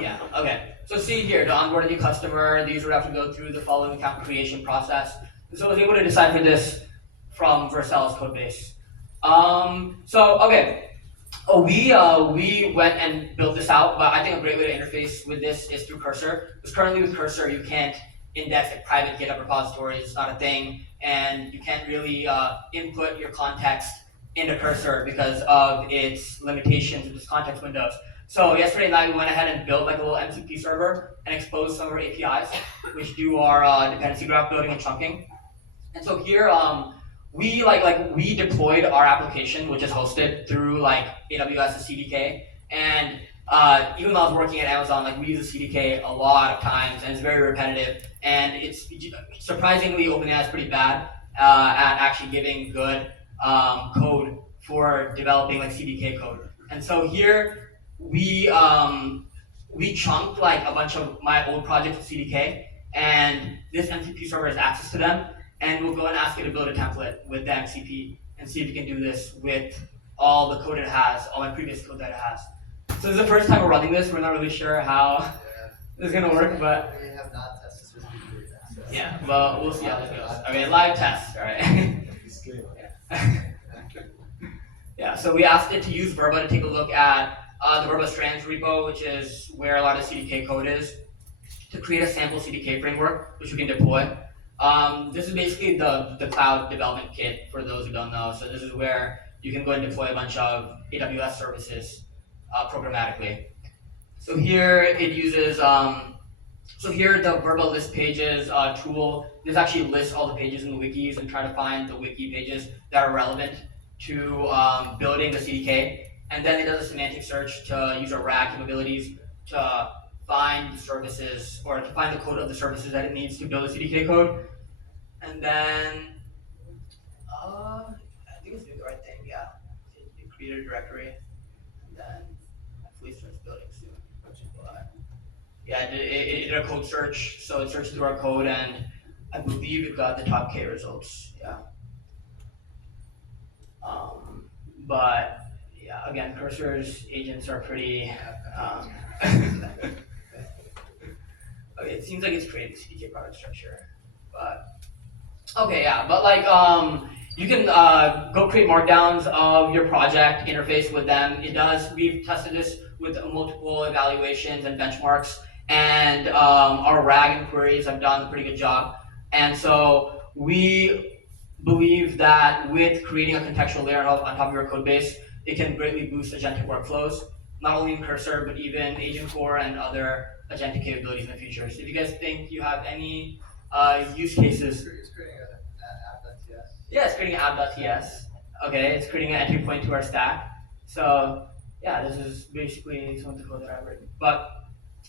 Yeah, okay. So see here, to onboard a new customer, the user would have to go through the following account creation process. And so I was able to decipher this from Vercel's code base. We went and built this out, but I think a great way to interface with this is through Cursor. Because currently with Cursor, you can't index private GitHub repositories. It's not a thing, and you can't really input your context into Cursor because of its limitations with its context windows. So yesterday night we went ahead and built a little MCP server and exposed some of our APIs, which do our dependency graph building and chunking. And so here we deployed our application, which is hosted through AWS CDK. And even though I was working at Amazon, we use the CDK a lot of times, and it's very repetitive. And it's surprisingly, OpenAI is pretty bad at actually giving good code for developing CDK code. And so here we chunked a bunch of my old projects with CDK, and this MCP server has access to them. And we'll go and ask it to build a template with the MCP and see if you can do this with all the code it has, all my previous code that it has. So this is the first time we're running this. We're not really sure how this is gonna work, but we have not tested this. yeah, well, we'll see how this goes. Live test, all right? Yeah, so we asked it to use Verba to take a look at the Verba strands repo, which is where a lot of CDK code is, to create a sample CDK framework, which we can deploy. This is basically the cloud development kit, for those who don't know. So this is where you can go and deploy a bunch of AWS services programmatically. So here it uses, so here the Verba list pages tool, this actually lists all the pages in the wikis and try to find the wiki pages that are relevant to building the CDK. And then it does a semantic search to use our RAG capabilities to find services or to find the code of the services that it needs to build a CDK code. And then, I think it's doing the right thing, yeah. You create a directory, and then hopefully it starts building soon. Yeah, it did a code search, so it searched through our code, and I believe it got the top K results, yeah. But yeah, again, cursors, agents are pretty, okay, it seems like it's creating CDK product structure, but, okay, yeah, but like, you can go create markdowns of your project, interface with them. We've tested this with multiple evaluations and benchmarks, and our RAG inquiries have done a pretty good job. And so we believe that with creating a contextual layer on top of your code base, it can greatly boost agentic workflows, not only in Cursor, but even Agent Core and other agentic capabilities in the future. So if you guys think you have any use cases. It's creating an app.ts. Yeah, it's creating an app.ts. Okay, it's creating an entry point to our stack. So yeah, this is basically some of the code that I've written. But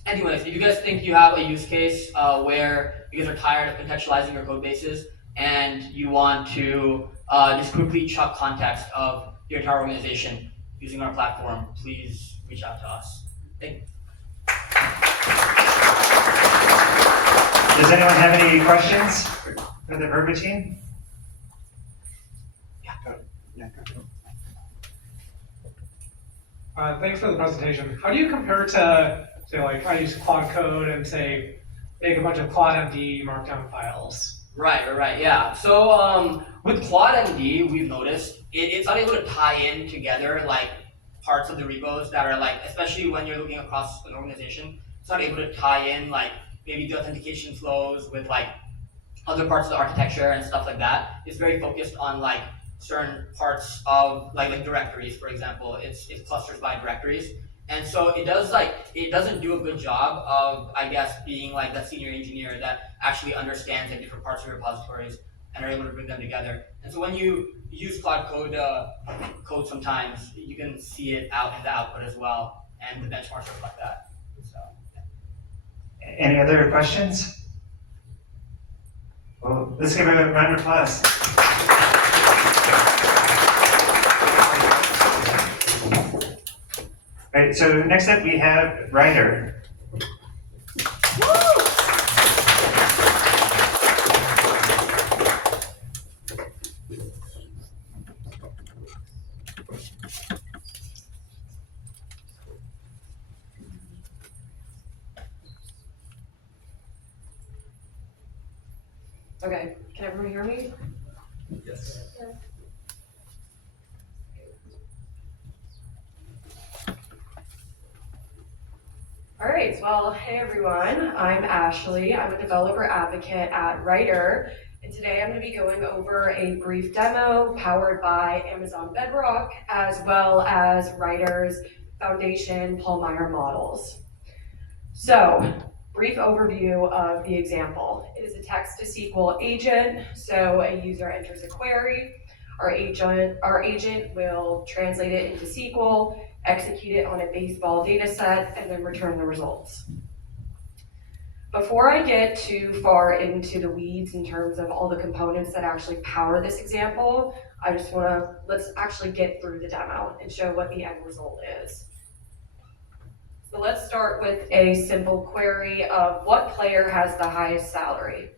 anyways, if you guys think you have a use case where you guys are tired of contextualizing your code bases and you want to just quickly chuck context of your entire organization using our platform, please reach out to us. Thank you. Does anyone have any questions for the Verba team? Thanks for the presentation. How do you compare to, say, like, I use Claude Code and say, make a bunch of Claude MD markdown files? Right, yeah. So with Claude MD, we've noticed it's unable to tie in together like parts of the repos that are like, especially when you're looking across an organization, it's not able to tie in like maybe the authentication flows with like other parts of the architecture and stuff like that. It's very focused on like certain parts of like directories, for example. It's clusters by directories. And so it doesn't do a good job of, I guess, being like that senior engineer that actually understands like different parts of your repositories and are able to bring them together. And so when you use Claude code sometimes, you can see it out in the output as well, and the benchmarks reflect that. So, yeah. Any other questions? Well, let's give a round of applause. All right, so next up we have Ryder. Okay, can everyone hear me? Yes. All right, well, hey everyone, I'm Ashley. I'm a developer advocate at Ryder, and today I'm going to be going over a brief demo powered by Amazon Bedrock, as well as Ryder's Foundation Pallmeyer models. So, brief overview of the example. It is a text-to-SQL agent, so a user enters a query. Our agent will translate it into SQL, execute it on a baseball data set, and then return the results. Before I get too far into the weeds in terms of all the components that actually power this example, I just let's actually get through the demo and show what the end result is. So let's start with a simple query of what player has the highest salary.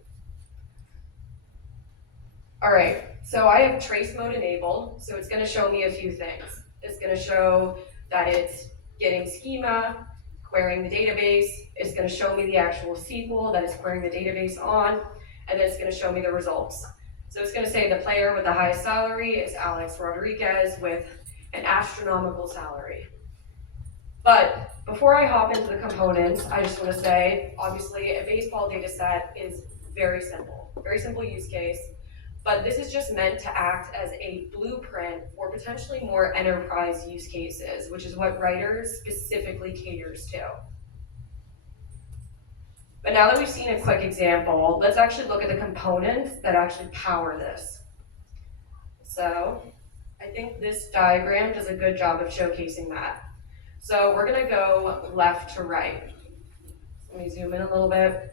All right, so I have trace mode enabled, so it's going to show me a few things. It's going to show that it's getting schema, querying the database. It's going to show me the actual SQL that it's querying the database on, and then it's going to show me the results. So it's going to say the player with the highest salary is Alex Rodriguez with an astronomical salary. But before I hop into the components, I just want to say, obviously, a baseball data set is very simple use case. But this is just meant to act as a blueprint for potentially more enterprise use cases, which is what Ryder specifically caters to. But now that we've seen a quick example, let's actually look at the components that actually power this. So I think this diagram does a good job of showcasing that. So we're gonna go left to right. Let me zoom in a little bit.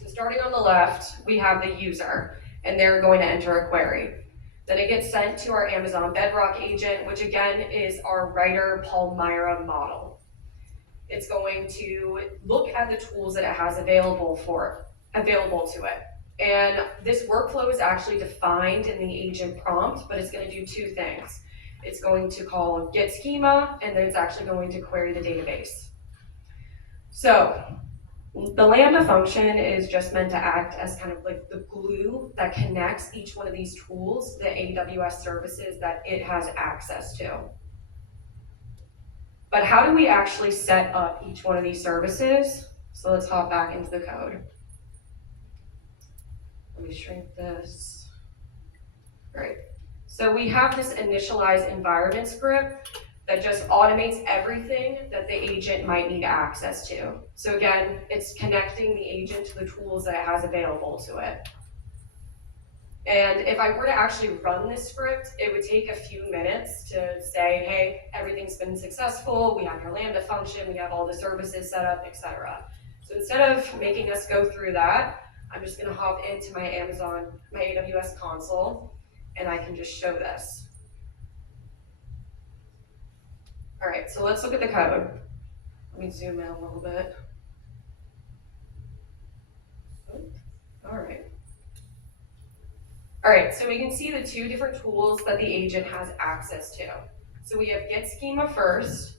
So starting on the left, we have the user, and they're going to enter a query. Then it gets sent to our Amazon Bedrock agent, which again is our writer Palmyra model. It's going to look at the tools that it has available to it. And this workflow is actually defined in the agent prompt, but it's going to do two things. It's going to call get schema, and then it's actually going to query the database. So the Lambda function is just meant to act as kind of like the glue that connects each one of these tools, the AWS services that it has access to. But how do we actually set up each one of these services? So let's hop back into the code. Let me shrink this. Great. So we have this initialize environment script that just automates everything that the agent might need access to. So again, it's connecting the agent to the tools that it has available to it. And if I were to actually run this script, it would take a few minutes to say, hey, everything's been successful, we have your Lambda function, we have all the services set up, etc. So instead of making us go through that, I'm just gonna hop into my AWS console, and I can just show this. All right, so let's look at the code. Let me zoom in a little bit. All right. All right, so we can see the two different tools that the agent has access to. So we have get schema first,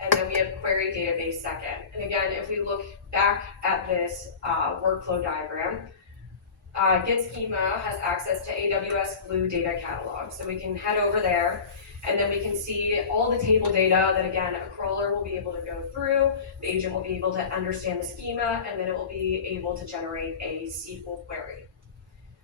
and then we have query database second. And again, if we look back at this workflow diagram, get schema has access to AWS Glue data catalog. So we can head over there, and then we can see all the table data that, again, a crawler will be able to go through, the agent will be able to understand the schema, and then it will be able to generate a SQL query.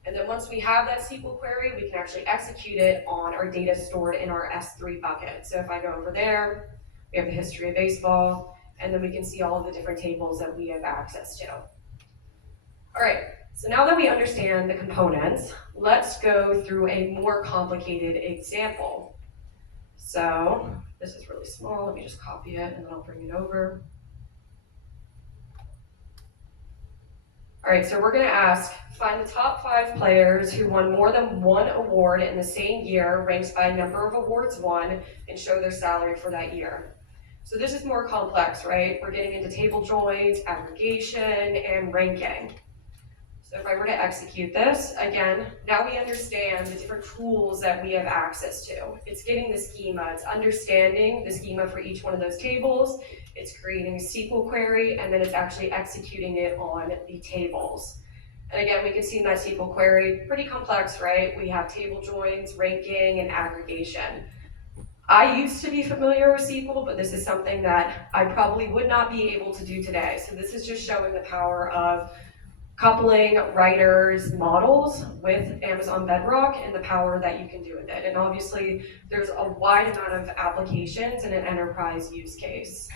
And then once we have that SQL query, we can actually execute it on our data stored in our S3 bucket. So if I go over there, we have the history of baseball, and then we can see all of the different tables that we have access to. All right, so now that we understand the components, let's go through a more complicated example. So this is really small, let me just copy it and then I'll bring it over. All right, so we're gonna ask, find the top 5 players who won more than one award in the same year, ranked by number of awards won, and show their salary for that year. So this is more complex, right? We're getting into table joins, aggregation, and ranking. So if I were to execute this, again, now we understand the different tools that we have access to. It's getting the schema, it's understanding the schema for each one of those tables, it's creating a SQL query, and then it's actually executing it on the tables. And again, we can see in that SQL query, pretty complex, right? We have table joins, ranking, and aggregation. I used to be familiar with SQL, but this is something that I probably would not be able to do today. So this is just showing the power of coupling writers' models with Amazon Bedrock and the power that you can do with it. And obviously, there's a wide amount of applications in an enterprise use case.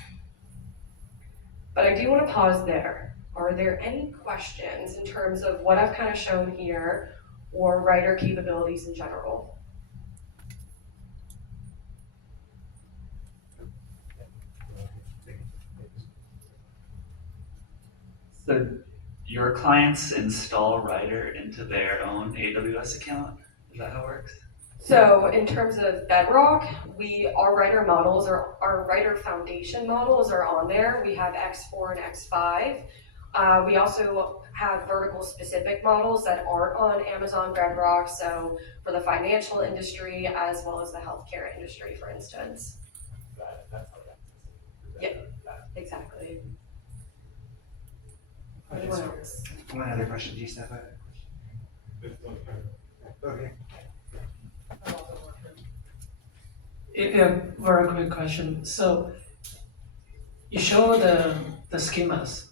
But I do want to pause there. Are there any questions in terms of what I've kind of shown here or writer capabilities in general? So your clients install Writer into their own AWS account? Is that how it works? So in terms of Bedrock, our writer models, or our writer foundation models are on there. We have X4 and X5. We also have vertical specific models that aren't on Amazon Bedrock, so for the financial industry as well as the healthcare industry, for instance. That's how that's. Yep, exactly. Okay, so one other question. Do you still have a question? Okay. A very quick question. So you show the schemas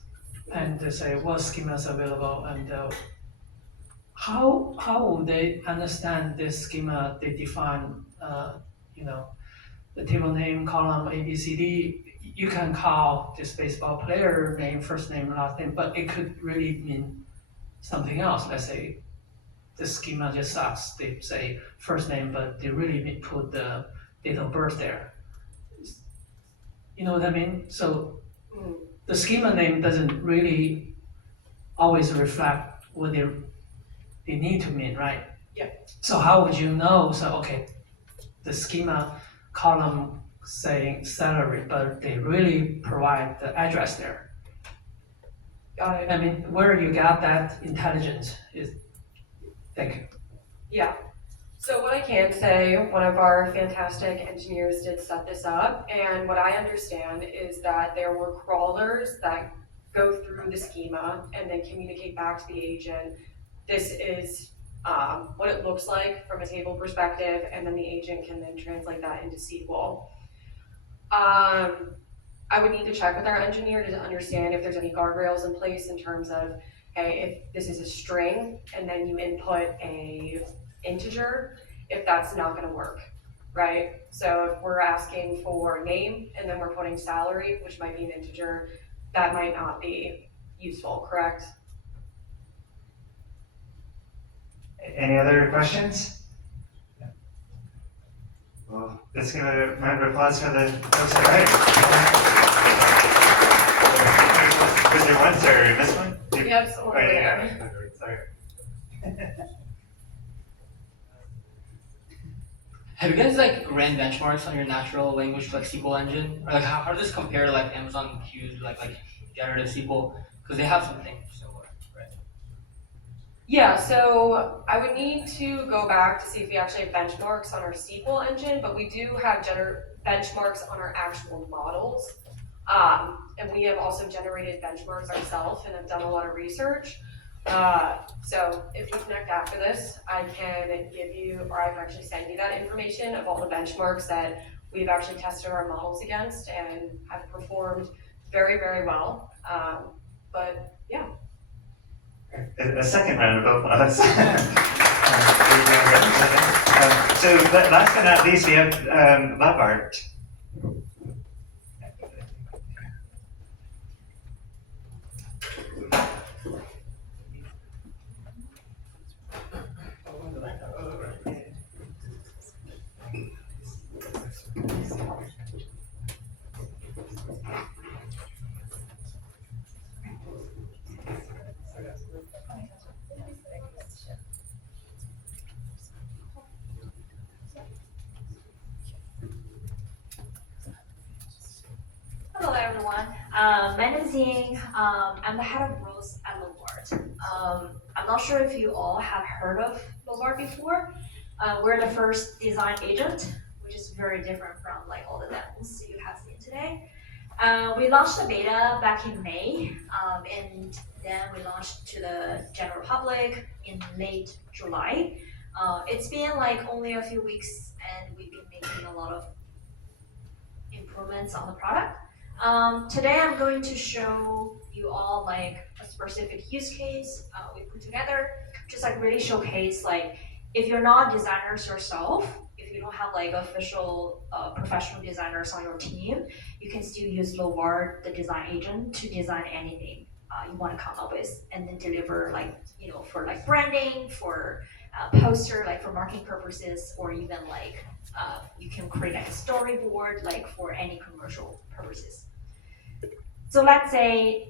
and they say what schemas available, and how will they understand this schema? They define the table name, column A, B, C, D. You can call this baseball player name, first name, last name, but it could really mean something else. Let's say the schema just sucks. They say first name, but they really put the date of birth there. You know what I mean? So the schema name doesn't really always reflect what they need to mean, right? Yeah. So how would you know? So okay, the schema column saying salary, but they really provide the address there. Got it. I mean, where you got that intelligence is, thank you. Yeah. So what I can say, one of our fantastic engineers did set this up, and what I understand is that there were crawlers that go through the schema and then communicate back to the agent. This is what it looks like from a table perspective, and then the agent can then translate that into SQL. I would need to check with our engineer to understand if there's any guardrails in place in terms of, hey, if this is a string and then you input a integer, if that's not gonna work, right? So if we're asking for name and then we're putting salary, which might be an integer, that might not be useful, correct? Any other questions? Well, let's give a round of applause for the folks that are right. Was there one, or this one? Yep, so Oh, yeah. Sorry. Have you guys like ran benchmarks on your natural language like SQL engine? Or like how does this compare to like Amazon Q's like generative SQL? Because they have something similar, right? Yeah, so I would need to go back to see if we actually have benchmarks on our SQL engine, but we do have benchmarks on our actual models. And we have also generated benchmarks ourselves and have done a lot of research. So if you connect after this, I can give you, or I can actually send you that information of all the benchmarks that we've actually tested our models against and have performed very, very well. But yeah. A second round of applause. So last but not least, we have Lovart. Hello everyone. My name is Ying. I'm the head of growth at Lovart. I'm not sure if you all have heard of Lovart before. We're the first design agent, which is very different from like all the demos you have seen today. We launched the beta back in May, and then we launched to the general public in late July. It's been like only a few weeks, and we've been making a lot of improvements on the product. Today I'm going to show you all like a specific use case we put together, just like really showcase like if you're not designers yourself, if you don't have like official professional designers on your team, you can still use Lovart, the design agent, to design anything you want to come up with, and then deliver like for like branding, for poster, like for marketing purposes, or even like you can create like a storyboard like for any commercial purposes. So let's say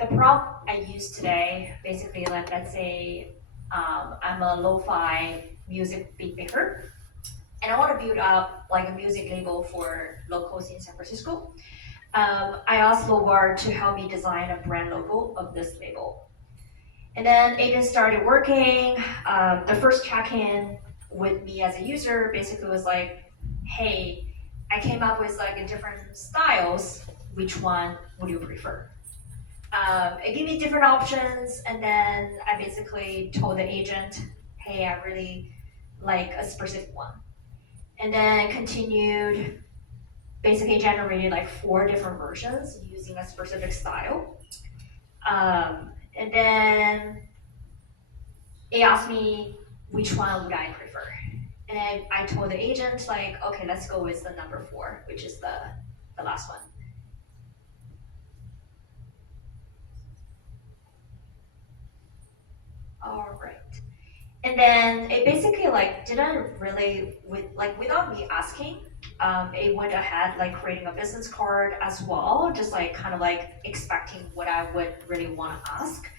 the prompt I use today, basically let's say I'm a lo-fi music beat maker, and I want to build up like a music label for locals in San Francisco. I asked Lovart to help me design a brand logo of this label. And then agent started working. The first check-in with me as a user basically was like, hey, I came up with like different styles. Which one would you prefer? It gave me different options, and then I basically told the agent, hey, I really like a specific one. And then continued, basically generated like 4 different versions using a specific style. And then it asked me which one would I prefer. And I told the agent like, okay, let's go with the number 4, which is the last one. All right. And then it basically like didn't really, without me asking, it went ahead like creating a business card as well, just like kind of like expecting what I would really want to ask.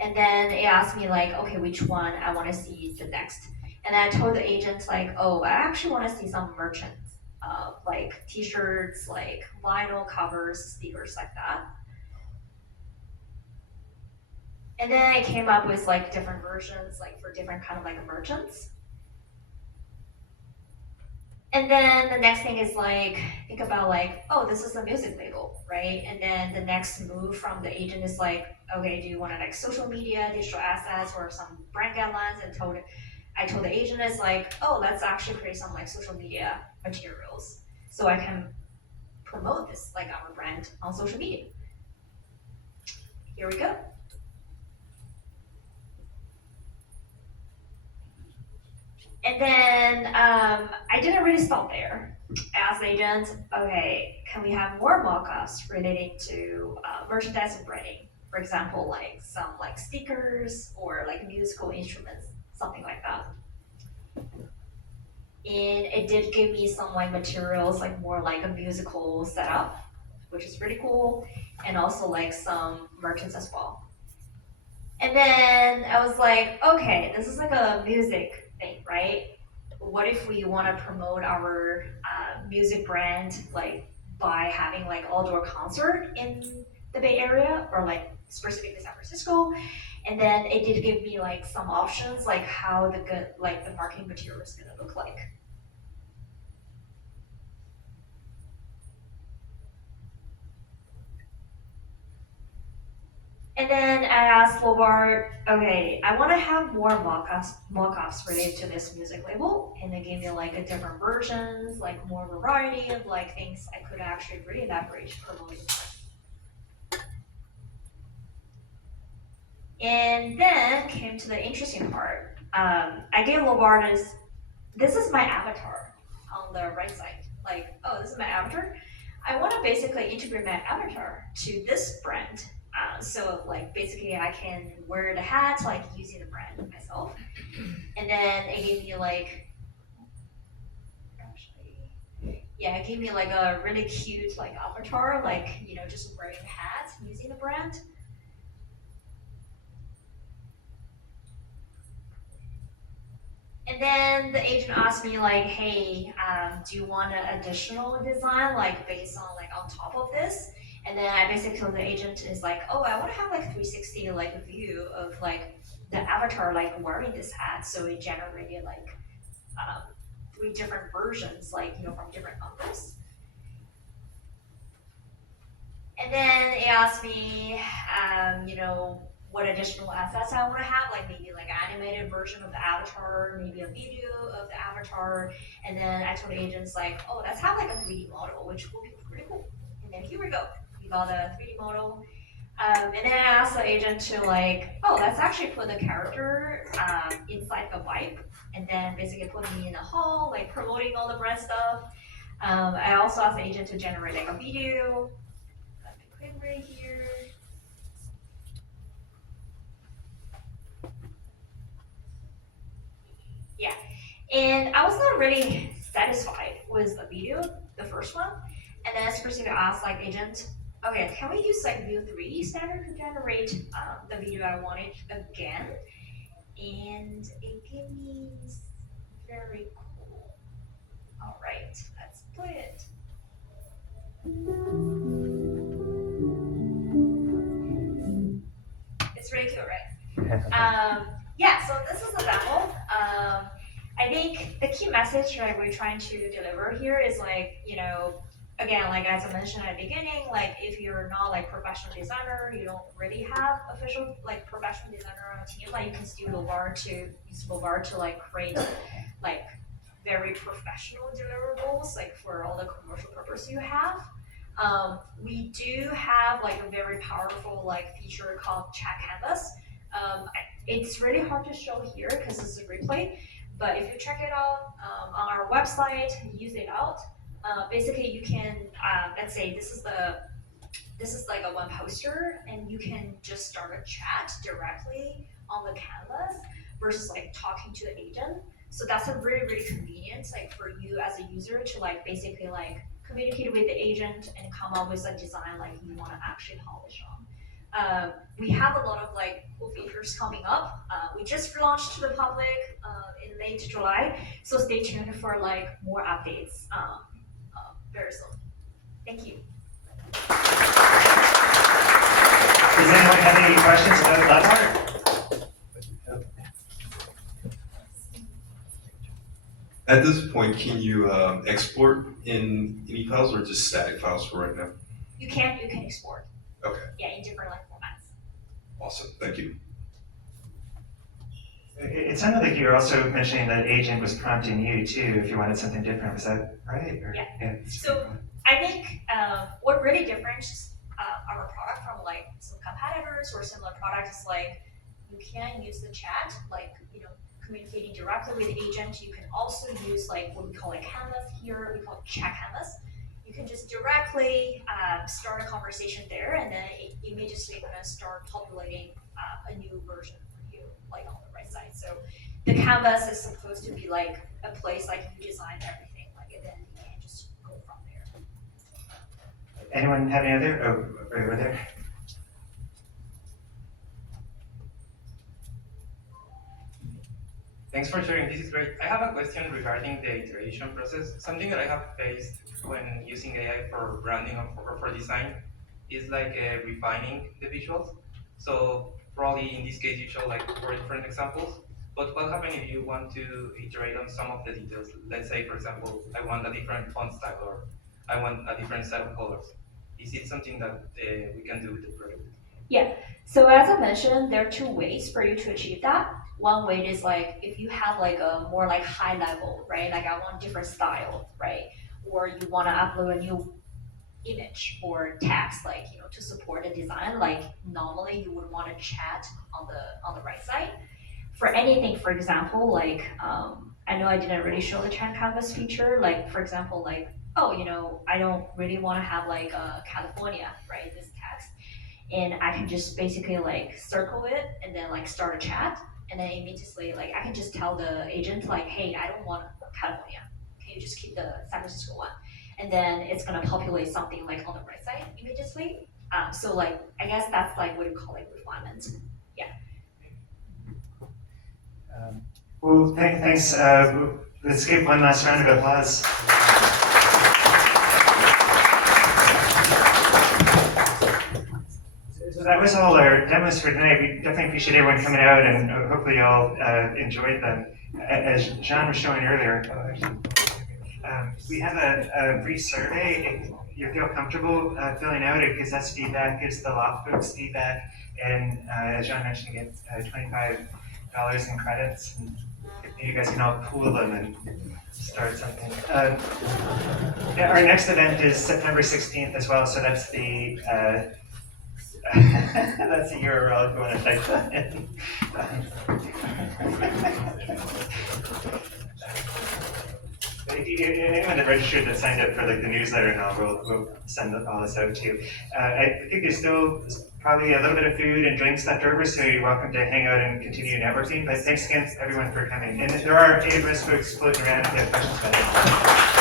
And then it asked me like, okay, which one I want to see the next. And then I told the agent like, oh, I actually want to see some merchants, like t-shirts, like vinyl covers, stickers like that. And then I came up with like different versions, like for different kind of like merchants. And then the next thing is like, think about like, oh, this is a music label, right? And then the next move from the agent is like, okay, do you want to like social media, digital assets, or some brand guidelines? And I told the agent is like, oh, let's actually create some like social media materials so I can promote this, like our brand on social media. Here we go. And then I didn't really stop there. I asked the agent, okay, can we have more mock-ups relating to merchandise and branding? For example, like some like stickers or like musical instruments, something like that. And it did give me some like materials, like more like a musical setup, which is pretty cool, and also like some merchants as well. And then I was like, okay, this is like a music thing, right? What if we want to promote our music brand like by having like outdoor concert in the Bay Area or like specifically San Francisco? And then it did give me like some options like how the marketing material is gonna look like. And then I asked Lovart, okay, I want to have more mock-ups related to this music label, and they gave me like a different versions, like more variety of like things I could actually really leverage promoting. And then came to the interesting part. I gave Lovart this is my avatar on the right side. Like, oh, this is my avatar. I want to basically integrate my avatar to this brand. So like basically I can wear the hat like using the brand myself. And then it gave me like, it gave me like a really cute like avatar, like, you know, just wearing a hat using the brand. And then the agent asked me like, hey, do you want an additional design like based on like on top of this? And then I basically told the agent is like, oh, I want to have like 360 like a view of like the avatar like wearing this hat. So it generated like 3 different versions, like, you know, from different numbers. And then it asked me, you know, what additional assets I want to have, like maybe like animated version of the avatar, maybe a video of the avatar. And then I told the agents like, oh, let's have like a 3D model, which will be pretty cool. And then here we go. We got a 3D model. And then I asked the agent to like, oh, let's actually put the character inside the vibe. And then basically put me in a hall, like promoting all the brand stuff. I also asked the agent to generate like a video. Let me click right here. Yeah, and I was not really satisfied with the video, the first one. And then I specifically asked like agent, okay, can we use like View 3 standard to generate the video I wanted again? And it gave me very cool. All right, let's play it. It's really cute, right? Yeah, so this is the demo. I think the key message that we're trying to deliver here is like, you know, again, like as I mentioned at the beginning, like if you're not like professional designer, you don't really have official like professional designer on a team, like you can still use Lovart to like create like very professional deliverables, like for all the commercial purpose you have. We do have like a very powerful like feature called chat canvas. It's really hard to show here because it's a replay, but if you check it out on our website, use it out. Basically, you can let's say this is like a one poster, and you can just start a chat directly on the canvas versus like talking to the agent. So that's a really, really convenient, like for you as a user to like basically like communicate with the agent and come up with a design like you want to actually polish on. We have a lot of like cool features coming up. We just launched to the public in late July, so stay tuned for like more updates very soon. Thank you. Does anyone have any questions about Lovart? At this point, can you export in any files or just static files for right now? You can export. Okay, Yeah, in different like formats. awesome, thank you. It sounded like you were also mentioning that agent was prompting you too, if you wanted something different. Was that right? Or, yeah. So I think what really differentiates our product from like some competitors or similar products is like you can use the chat, like communicating directly with the agent. You can also use like what we call a canvas here. We call it chat canvas. You can just directly start a conversation there, and then it immediately gonna start populating a new version for you, like on the right side. So the canvas is supposed to be like a place like you design everything, like, and then you can just go from there. Anyone have any other? Oh, right over there. Thanks for sharing, this is great. I have a question regarding the iteration process. Something that I have faced when using AI for branding or for design is like refining the visuals. So probably in this case you show like 4 different examples, but what happens if you want to iterate on some of the details? Let's say, for example, I want a different font style or I want a different set of colors. Is it something that we can do with the product? Yeah, so as I mentioned, there are 2 ways for you to achieve that. One way is like if you have like a more like high level, right? Like I want different style, right? Or you want to upload a new image or text, like to support the design. Like normally you would want to chat on the right side. For anything, for example, like I know I didn't really show the chat canvas feature. Like for example, like I don't really want to have like California, right? This text, and I can just basically like circle it and then like start a chat. And then immediately, like, I can just tell the agent, like, hey, I don't want California. Can you just keep the San Francisco one? And then it's gonna populate something like on the right side immediately. So like, I guess that's like what you call like refinement. Yeah. Well, thanks. Let's give one last round of applause. So that was all our demos for tonight. We definitely appreciate everyone coming out, and hopefully you all enjoyed them. As Jean was showing earlier, we have a brief survey. If you feel comfortable filling out, it gives us feedback, gives the law folks feedback, and as Jean mentioned, you get $25 in credits. And you guys can all pool them and start something. Our next event is September 16th as well, so that's the that's the URL if you want to type that in. Anyone that registered that signed up for like the newsletter now, we'll send all this out to you. I think there's still probably a little bit of food and drinks left over, so you're welcome to hang out and continue networking. But thanks again everyone for coming. And there are AWS folks floating around if you have questions about it.